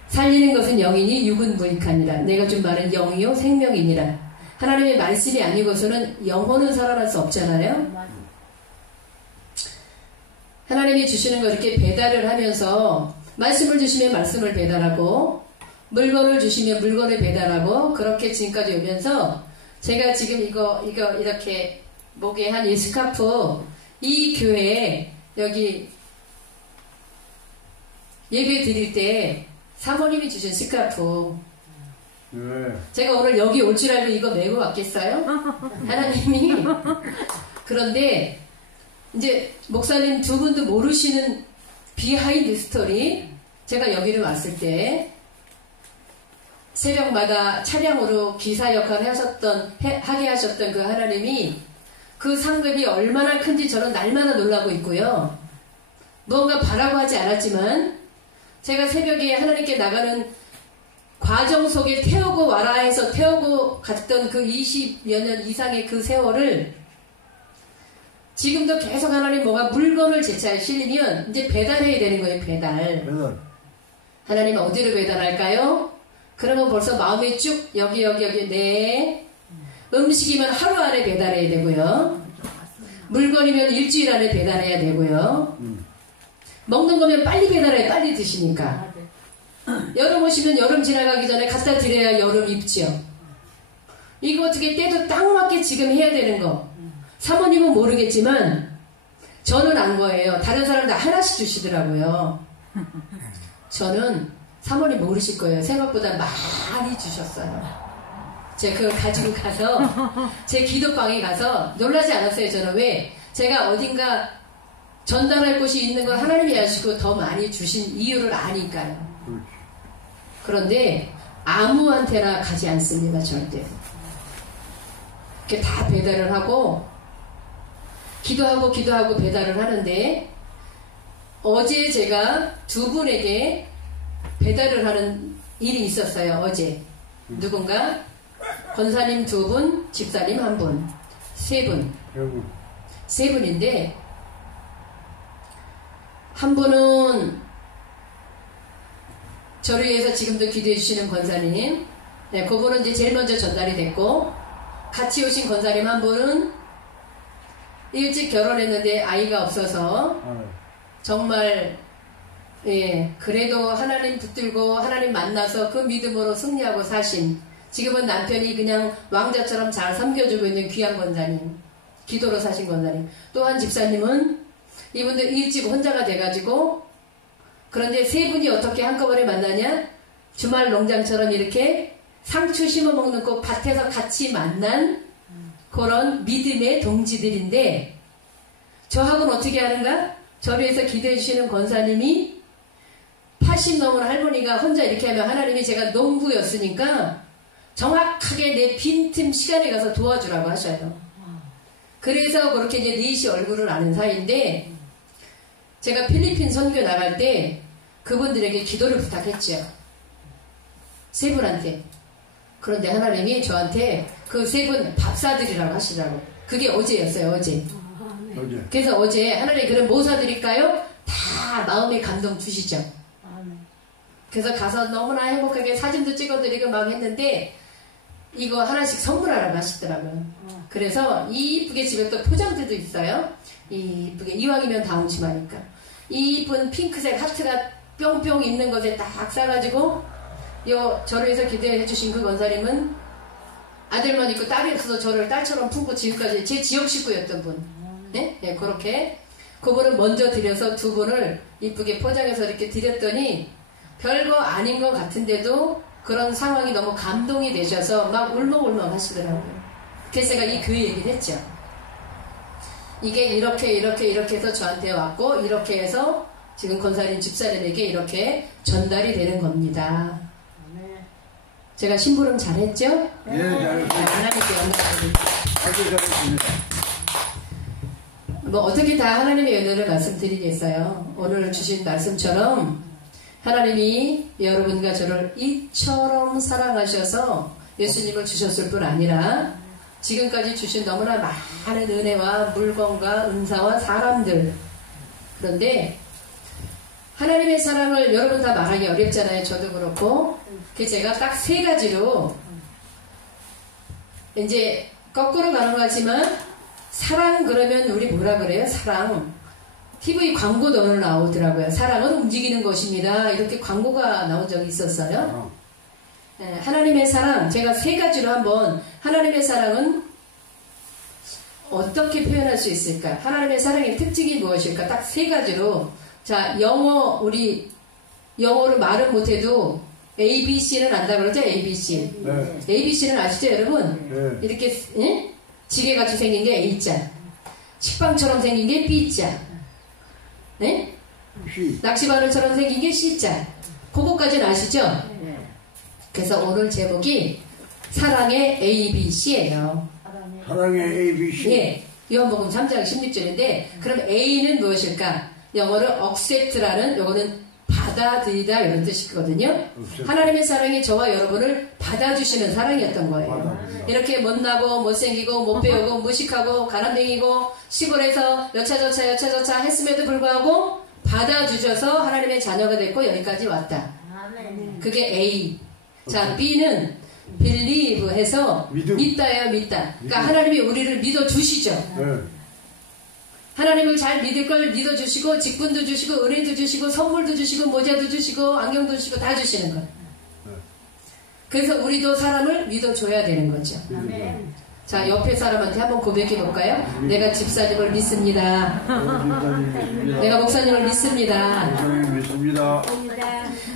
살리는 것은 영이니 육은 무익하니라. 내가 준 말은 영이요 생명이니라. 하나님의 말씀이 아니고서는 영혼은 살아날 수 없잖아요. 하나님이 주시는 거 이렇게 배달을 하면서 말씀을 주시면 말씀을 배달하고 물건을 주시면 물건을 배달하고 그렇게 지금까지 오면서 제가 지금 이거 이렇게 목에 한 이 스카프 이 교회에 여기 예배 드릴 때 사모님이 주신 스카프 네. 제가 오늘 여기 올 줄 알고 이거 메고 왔겠어요? 하나님이 그런데 이제 목사님 두 분도 모르시는 비하인드 스토리 제가 여기를 왔을 때 새벽마다 차량으로 기사 역할을 하게 하셨던 그 하나님이 그 상급이 얼마나 큰지 저는 날마다 놀라고 있고요. 무언가 바라고 하지 않았지만 제가 새벽에 하나님께 나가는 과정 속에 태우고 와라 해서 태우고 갔던 그 20여 년 이상의 그 세월을 지금도 계속 하나님 뭐가 물건을 제 차에 실리면 이제 배달해야 되는 거예요. 배달. 하나님 어디로 배달할까요? 그러면 벌써 마음에 쭉 여기 네. 음식이면 하루 안에 배달해야 되고요. 물건이면 일주일 안에 배달해야 되고요. 먹는 거면 빨리 배달해 빨리 드시니까. 여름 오시면 여름 지나가기 전에 갖다 드려야 여름 입죠. 이거 어떻게 때도 딱 맞게 지금 해야 되는 거. 사모님은 모르겠지만 저는 안 거예요. 다른 사람들 하나씩 주시더라고요. 저는 사모님 모르실 거예요. 생각보다 많이 주셨어요. 제가 그걸 가지고 가서 제 기도방에 가서 놀라지 않았어요. 저는 왜? 제가 어딘가 전달할 곳이 있는 걸 하나님이 아시고 더 많이 주신 이유를 아니까요. 그런데 아무한테나 가지 않습니다. 절대. 이렇게 다 배달을 하고 기도하고 배달을 하는데 어제 제가 두 분에게 배달을 하는 일이 있었어요. 어제 누군가 권사님 두 분, 집사님 한 분, 세 분, 세 분인데 한 분은 저를 위해서 지금도 기도해 주시는 권사님, 네, 그분은 이제 제일 먼저 전달이 됐고 같이 오신 권사님 한 분은 일찍 결혼했는데 아이가 없어서 정말 예, 그래도 하나님 붙들고 하나님 만나서 그 믿음으로 승리하고 사신 지금은 남편이 그냥 왕자처럼 잘 섬겨주고 있는 귀한 권사님, 기도로 사신 권사님. 또 한 집사님은 이분들 일찍 혼자가 돼가지고 그런데 세 분이 어떻게 한꺼번에 만나냐? 주말 농장처럼 이렇게 상추 심어먹는 그 밭에서 같이 만난 그런 믿음의 동지들인데 저하고는 어떻게 하는가? 저를 위해서 기도해 주시는 권사님이 80 넘은 할머니가 혼자 이렇게 하면 하나님이 제가 농부였으니까 정확하게 내 빈틈 시간에 가서 도와주라고 하셔요. 그래서 그렇게 이제 넷이 얼굴을 아는 사이인데 제가 필리핀 선교 나갈 때 그분들에게 기도를 부탁했죠. 세 분한테. 그런데 하나님이 저한테 그 세 분 밥 사드리라고 하시더라고. 그게 어제였어요. 어제. 그래서 어제 하나님 그럼 뭐 사드릴까요? 다 마음의 감동 주시죠. 그래서 가서 너무나 행복하게 사진도 찍어드리고 막 했는데 이거 하나씩 선물하라고 하시더라고요. 그래서 이쁘게 집에 또 포장지도 있어요. 이쁘게 이왕이면 다음 주마니까 이쁜 핑크색 하트가 뿅뿅 있는 것에 딱 싸가지고 저를 위해서 기도해 주신 그 권사님은 아들만 있고 딸이 없어서 저를 딸처럼 품고 지금까지 제 지역 식구였던 분. 네? 네, 그렇게 그분을 먼저 드려서 두 분을 이쁘게 포장해서 이렇게 드렸더니 별거 아닌 것 같은데도 그런 상황이 너무 감동이 되셔서 막 울먹울먹 하시더라고요. 그래서 제가 이 교회 얘기를 했죠. 이게 이렇게 해서 저한테 왔고 이렇게 해서 지금 권사님 집사님에게 이렇게 전달이 되는 겁니다. 제가 심부름 잘했죠? 예, 잘했습니다. 하나님께 영광드립니다. 아주 잘했습니다. 뭐 어떻게 다 하나님의 연애를 말씀드리겠어요. 오늘 주신 말씀처럼 하나님이 여러분과 저를 이처럼 사랑하셔서 예수님을 주셨을 뿐 아니라 지금까지 주신 너무나 많은 은혜와 물건과 은사와 사람들, 그런데 하나님의 사랑을 여러분 다 말하기 어렵잖아요. 저도 그렇고. 그래서 제가 딱 세 가지로 이제 거꾸로 가는 거지만 사랑 그러면 우리 뭐라 그래요? 사랑. TV 광고도 오늘 나오더라고요. 사랑은 움직이는 것입니다. 이렇게 광고가 나온 적이 있었어요. 네, 하나님의 사랑. 제가 세 가지로 한번 하나님의 사랑은 어떻게 표현할 수 있을까? 하나님의 사랑의 특징이 무엇일까? 딱 세 가지로. 자, 우리 영어로 말은 못해도 ABC는 안다 그러죠? ABC. 네. ABC는 아시죠, 여러분? 네. 이렇게, 응? 지게같이 생긴 게 A자. 식빵처럼 생긴 게 B자. 네? 시. 낚시바늘처럼 생긴 게 C자. 그거까지는 아시죠? 그래서 오늘 제목이 사랑의 ABC예요. 사랑의 ABC. 예. 요한복음 3장 16절인데, 그럼 A는 무엇일까? 영어로 accept라는, 요거는 받아들이다, 이런 뜻이거든요. accept. 하나님의 사랑이 저와 여러분을 받아주시는 사랑이었던 거예요. 받아들여. 이렇게 못나고, 못생기고, 못 배우고, 무식하고, 가난뱅이고, 시골에서 여차저차 했음에도 불구하고, 받아주셔서 하나님의 자녀가 됐고, 여기까지 왔다. 그게 A. 자, B는 believe 해서 믿음. 믿다예요, 믿다. 그러니까 믿음. 하나님이 우리를 믿어주시죠. 네. 하나님을 잘 믿을 걸 믿어주시고, 직분도 주시고, 은혜도 주시고, 선물도 주시고, 모자도 주시고, 안경도 주시고, 다 주시는 거예요. 그래서 우리도 사람을 믿어줘야 되는 거죠. 자, 옆에 사람한테 한번 고백해 볼까요? 내가 집사님을 믿습니다. 내가 목사님을 믿습니다. 목사님 믿습니다.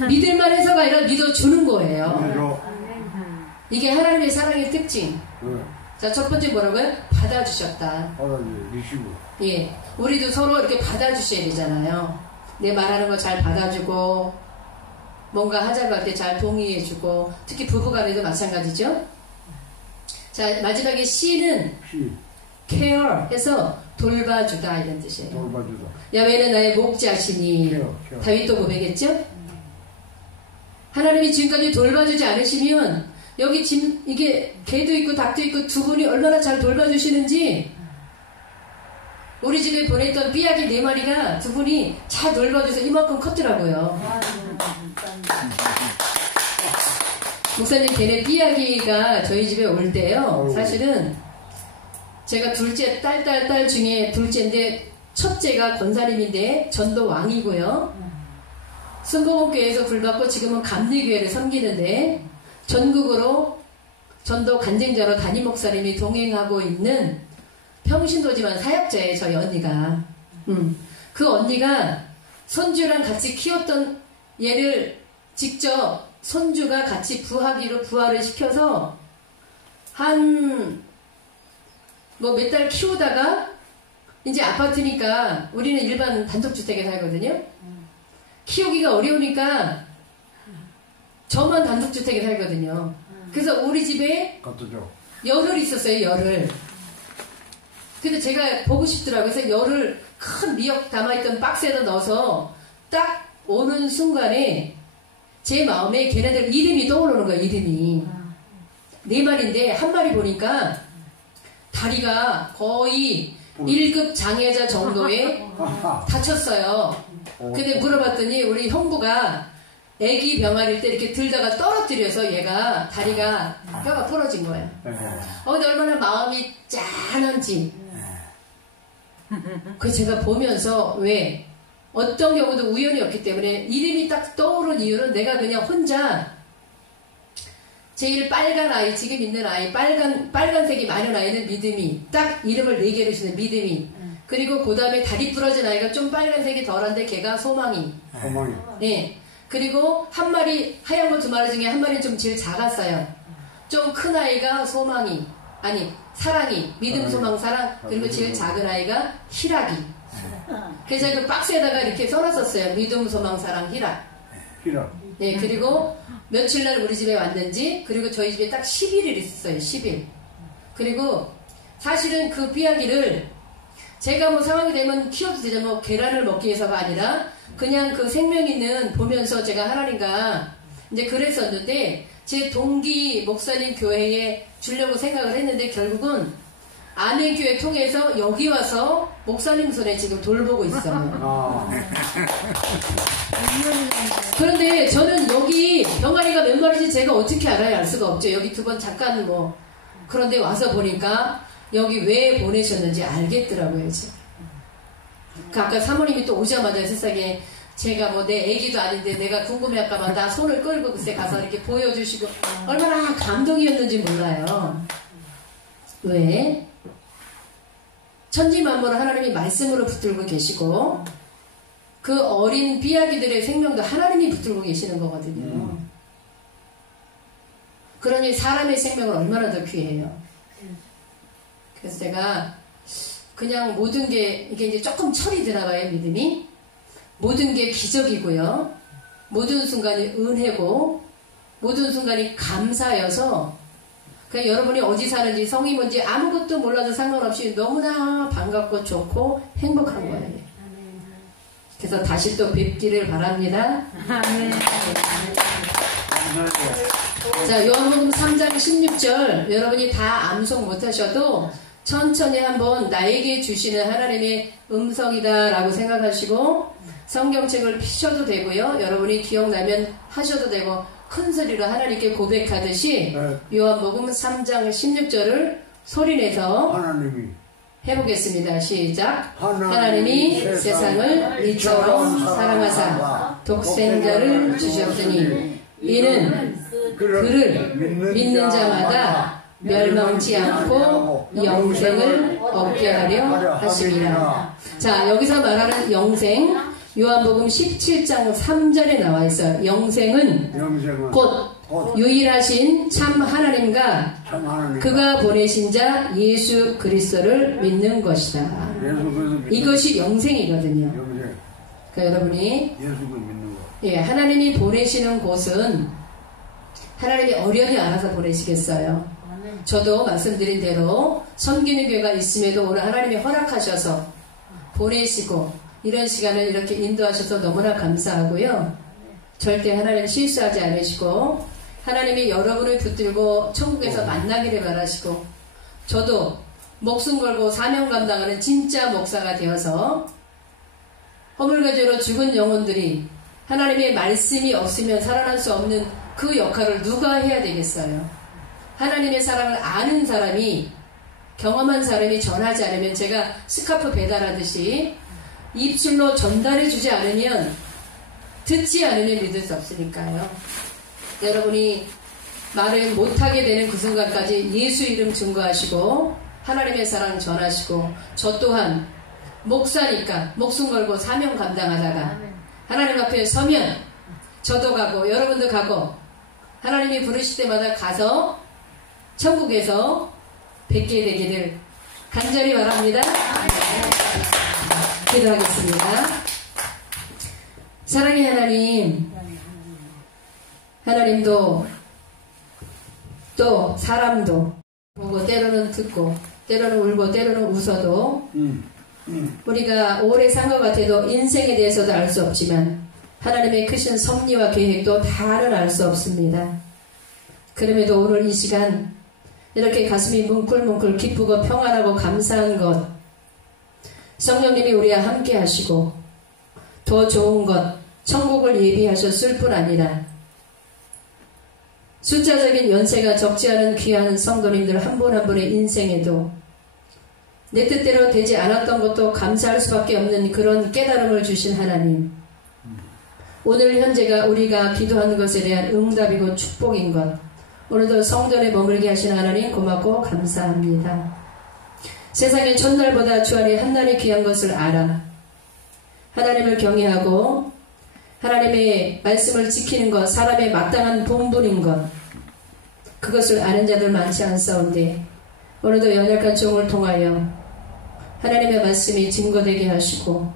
믿을만 해서가 아니라 믿어주는 거예요. 그래서 이게 하나님의 사랑의 특징. 네. 자, 첫 번째 뭐라고요? 받아주셨다. 받아들여. 리시브. 예. 우리도 서로 이렇게 받아주셔야 되잖아요. 내 말하는 거 잘 받아주고, 뭔가 하자고 할 때 잘 동의해주고, 특히 부부간에도 마찬가지죠. 자, 마지막에 C는 시. care 해서 돌봐주다, 이런 뜻이에요. 돌봐주다. 야훼는 나의 목자시니. care. 다윗도 고백했죠? 하나님이 지금까지 돌봐주지 않으시면, 여기 이게 개도 있고 닭도 있고 두 분이 얼마나 잘 돌봐주시는지, 우리 집에 보냈던 삐약이 4마리가 두 분이 잘 돌봐줘서 이만큼 컸더라고요. 목사님, 걔네 삐약이가 저희 집에 올 때요, 사실은 제가 둘째 딸 중에 둘째인데, 첫째가 권사님인데 전도 왕이고요, 순복음교회에서 불받고 지금은 감리교회를 섬기는데, 전국으로 전도 간증자로 담임 목사님이 동행하고 있는 평신도지만 사역자예요, 저희 언니가. 그 언니가 손주랑 같이 키웠던 얘를 직접 손주가 같이 부화를 시켜서 몇 달 키우다가, 이제 아파트니까 우리는 일반 단독주택에 살거든요. 키우기가 어려우니까 저만 단독주택에 살거든요. 그래서 우리 집에 갖다 줘. 열흘 있었어요, 열흘. 근데 제가 보고 싶더라고요. 그래서 열흘 큰 미역 담아있던 박스에다 넣어서 딱 오는 순간에 제 마음에 걔네들 이름이 떠오르는 거예요, 이름이. 4마리인데 한 마리 보니까 다리가 거의 1급 장애자 정도에 다쳤어요. 근데 물어봤더니 우리 형부가 애기 병아리일 때 이렇게 들다가 떨어뜨려서 얘가 다리가 뼈가 부러진 거예요. 근데 얼마나 마음이 짠한지. 그래서 제가 보면서, 왜 어떤 경우도 우연이 없기 때문에 이름이 딱 떠오른 이유는, 내가 그냥 혼자 제일 빨간 아이, 지금 있는 아이, 빨간색이 많은 아이는 믿음이, 딱 이름을 4개로 주는 믿음이, 그리고 그 다음에 다리 부러진 아이가 좀 빨간색이 덜한데 걔가 소망이. 예. 그리고 한 마리, 하얀 거 2마리 중에 한 마리는 좀 제일 작았어요. 좀 큰 아이가 사랑이, 믿음, 소망, 사랑. 그리고 제일 작은 아이가 희락이. 그래서 그 박스에다가 이렇게 써놨었어요. 믿음, 소망, 사랑, 희락. 네, 그리고 며칠날 우리 집에 왔는지, 그리고 저희 집에 딱 10일을 있었어요. 10일. 그리고 사실은 그 삐약이를 제가 상황이 되면 키워도 되잖아요. 계란을 먹기 위해서가 아니라 그냥 그 생명 있는 보면서 제가 하나님과 이제 그랬었는데, 제 동기 목사님 교회에 주려고 생각을 했는데, 결국은 아는 교회 통해서 여기 와서 목사님 손에 지금 돌보고 있어요. 그런데 저는 여기 병아리가 몇 마리인지 제가 어떻게 알아야 알 수가 없죠. 여기 두 번 잠깐 뭐 그런데 와서 보니까 여기 왜 보내셨는지 알겠더라고요. 지금. 아까 사모님이 또 오자마자 세상에 제가 뭐 내 애기도 아닌데 내가 궁금해할까봐 나 손을 끌고 글쎄 가서 이렇게 보여주시고 얼마나 감동이었는지 몰라요. 왜? 천지만물을 하나님이 말씀으로 붙들고 계시고 그 어린 삐아기들의 생명도 하나님이 붙들고 계시는 거거든요. 그러니 사람의 생명은 얼마나 더 귀해요. 그래서 제가 그냥 모든 게 이게 이제 조금 철이 들어가요. 믿음이 모든 게 기적이고요. 모든 순간이 은혜고 모든 순간이 감사여서 그냥 여러분이 어디 사는지 성이 뭔지 아무것도 몰라도 상관없이 너무나 반갑고 좋고 행복한 거예요. 그래서 다시 또 뵙기를 바랍니다. 자, 요한복음 3장 16절 여러분이 다 암송 못하셔도 천천히 한번 나에게 주시는 하나님의 음성이다 라고 생각하시고 성경책을 피셔도 되고요. 여러분이 기억나면 하셔도 되고 큰 소리로 하나님께 고백하듯이 요한복음 3장 16절을 소리내서 하나님이 해보겠습니다. 시작. 하나님이 세상을 이처럼 사랑하사 독생자를 주셨으니 이는 그를 믿는 자마다 멸망치 않고 영생을 얻게 하려 하심이라. 자, 여기서 말하는 영생 요한복음 17장 3절에 나와 있어요. 영생은 곧 유일하신 참 하나님과 그가 보내신 자 예수 그리스도를 믿는 것이다. 이것이 영생이거든요. 그러니까 여러분이 예, 하나님이 보내시는 곳은 하나님이 어련히 알아서 보내시겠어요. 저도 말씀드린 대로 섬기는 교회가 있음에도 오늘 하나님이 허락하셔서 보내시고 이런 시간을 이렇게 인도하셔서 너무나 감사하고요. 절대 하나님 실수하지 않으시고 하나님이 여러분을 붙들고 천국에서 만나기를 바라시고 저도 목숨 걸고 사명 감당하는 진짜 목사가 되어서 허물과죄로 죽은 영혼들이 하나님의 말씀이 없으면 살아날 수 없는 그 역할을 누가 해야 되겠어요. 하나님의 사랑을 아는 사람이 경험한 사람이 전하지 않으면 제가 스카프 배달하듯이 입술로 전달해 주지 않으면 듣지 않으면 믿을 수 없으니까요. 여러분이 말을 못하게 되는 그 순간까지 예수 이름 증거하시고 하나님의 사랑 전하시고 저 또한 목사니까 목숨 걸고 사명 감당하다가 하나님 앞에 서면 저도 가고 여러분도 가고 하나님이 부르실 때마다 가서 천국에서 뵙게 되기를 간절히 바랍니다. 기도하겠습니다. 사랑의 하나님, 하나님도 또 사람도 보고 때로는 듣고 때로는 울고 때로는 웃어도 우리가 오래 산 것 같아도 인생에 대해서도 알 수 없지만 하나님의 크신 섭리와 계획도 다는 알 수 없습니다. 그럼에도 오늘 이 시간 이렇게 가슴이 뭉클뭉클 기쁘고 평안하고 감사한 것 성령님이 우리와 함께 하시고 더 좋은 것 천국을 예비하셨을 뿐 아니라 숫자적인 연세가 적지 않은 귀한 성도님들 한 분 한 분의 인생에도 내 뜻대로 되지 않았던 것도 감사할 수밖에 없는 그런 깨달음을 주신 하나님, 오늘 현재가 우리가 기도하는 것에 대한 응답이고 축복인 것 오늘도 성전에 머물게 하신 하나님 고맙고 감사합니다. 세상의 첫날보다 주 안에 한날이 귀한 것을 알아 하나님을 경외하고 하나님의 말씀을 지키는 것 사람의 마땅한 본분인 것 그것을 아는 자들 많지 않사온데 오늘도 연약한 종을 통하여 하나님의 말씀이 증거되게 하시고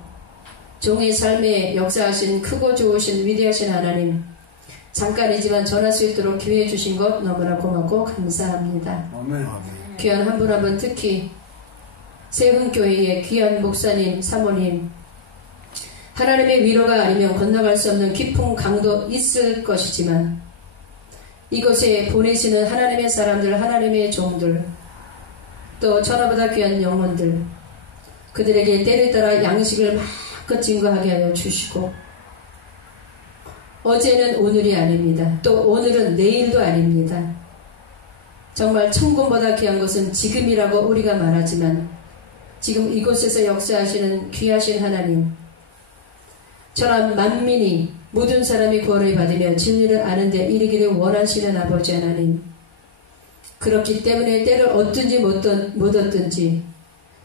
종의 삶에 역사하신 크고 좋으신 위대하신 하나님 잠깐이지만 전할 수 있도록 기회해 주신 것 너무나 고맙고 감사합니다. 아멘. 귀한 한 분 한 분 특히 세훈교회의 귀한 목사님 사모님 하나님의 위로가 아니면 건너갈 수 없는 깊은 강도 있을 것이지만 이곳에 보내시는 하나님의 사람들 하나님의 종들 또 천하보다 귀한 영혼들, 그들에게 때를 따라 양식을 마음껏 증거하게 하여 주시고, 어제는 오늘이 아닙니다. 또 오늘은 내일도 아닙니다. 정말 천국보다 귀한 것은 지금이라고 우리가 말하지만 지금 이곳에서 역사하시는 귀하신 하나님, 저런 만민이 모든 사람이 구원을 받으며 진리를 아는 데 이르기를 원하시는 아버지 하나님, 그렇기 때문에 때를 얻든지 못 얻든지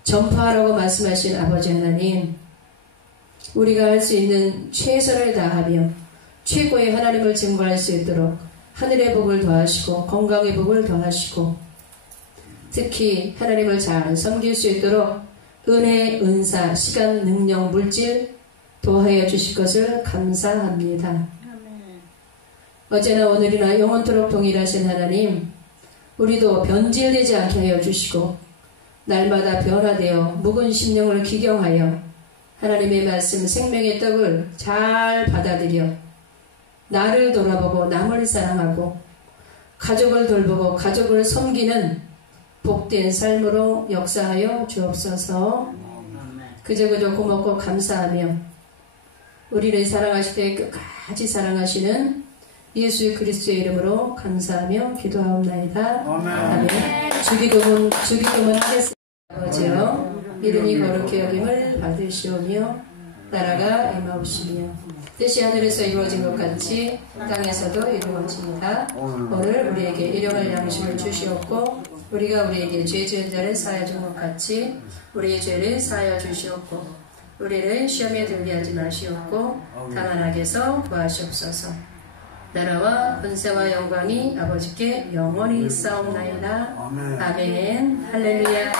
전파하라고 말씀하신 아버지 하나님, 우리가 할 수 있는 최선을 다하며 최고의 하나님을 증거할 수 있도록 하늘의 복을 더하시고 건강의 복을 더하시고, 특히 하나님을 잘 섬길 수 있도록 은혜, 은사, 시간, 능력, 물질 도하여 주실 것을 감사합니다. 어제나 오늘이나 영원토록 동일하신 하나님, 우리도 변질되지 않게 하여 주시고 날마다 변화되어 묵은 심령을 기경하여 하나님의 말씀 생명의 떡을 잘 받아들여 나를 돌아보고 남을 사랑하고 가족을 돌보고 가족을 섬기는 복된 삶으로 역사하여 주옵소서. 그저 고맙고 감사하며 우리를 사랑하실 때 끝까지 사랑하시는 예수 그리스도의 이름으로 감사하며 기도하옵나이다. 아멘. 주기도문 하겠습니다. 아버지여, 이름이 거룩히 여김을 받으시오며 나라가 임하옵시며 뜻이 하늘에서 이루어진 것 같이 땅에서도 이루어집니다. 오늘 우리에게 일용할 양식을 주시옵고 우리가 우리에게 죄 지은 자를 사하여 준 것 같이 우리의 죄를 사하여 주시옵고 우리를 시험에 들게 하지 마시옵고 다만 악에서 구하시옵소서. 나라와 권세와 영광이 아버지께 영원히 있사옵나이다. 아멘. 할렐루야.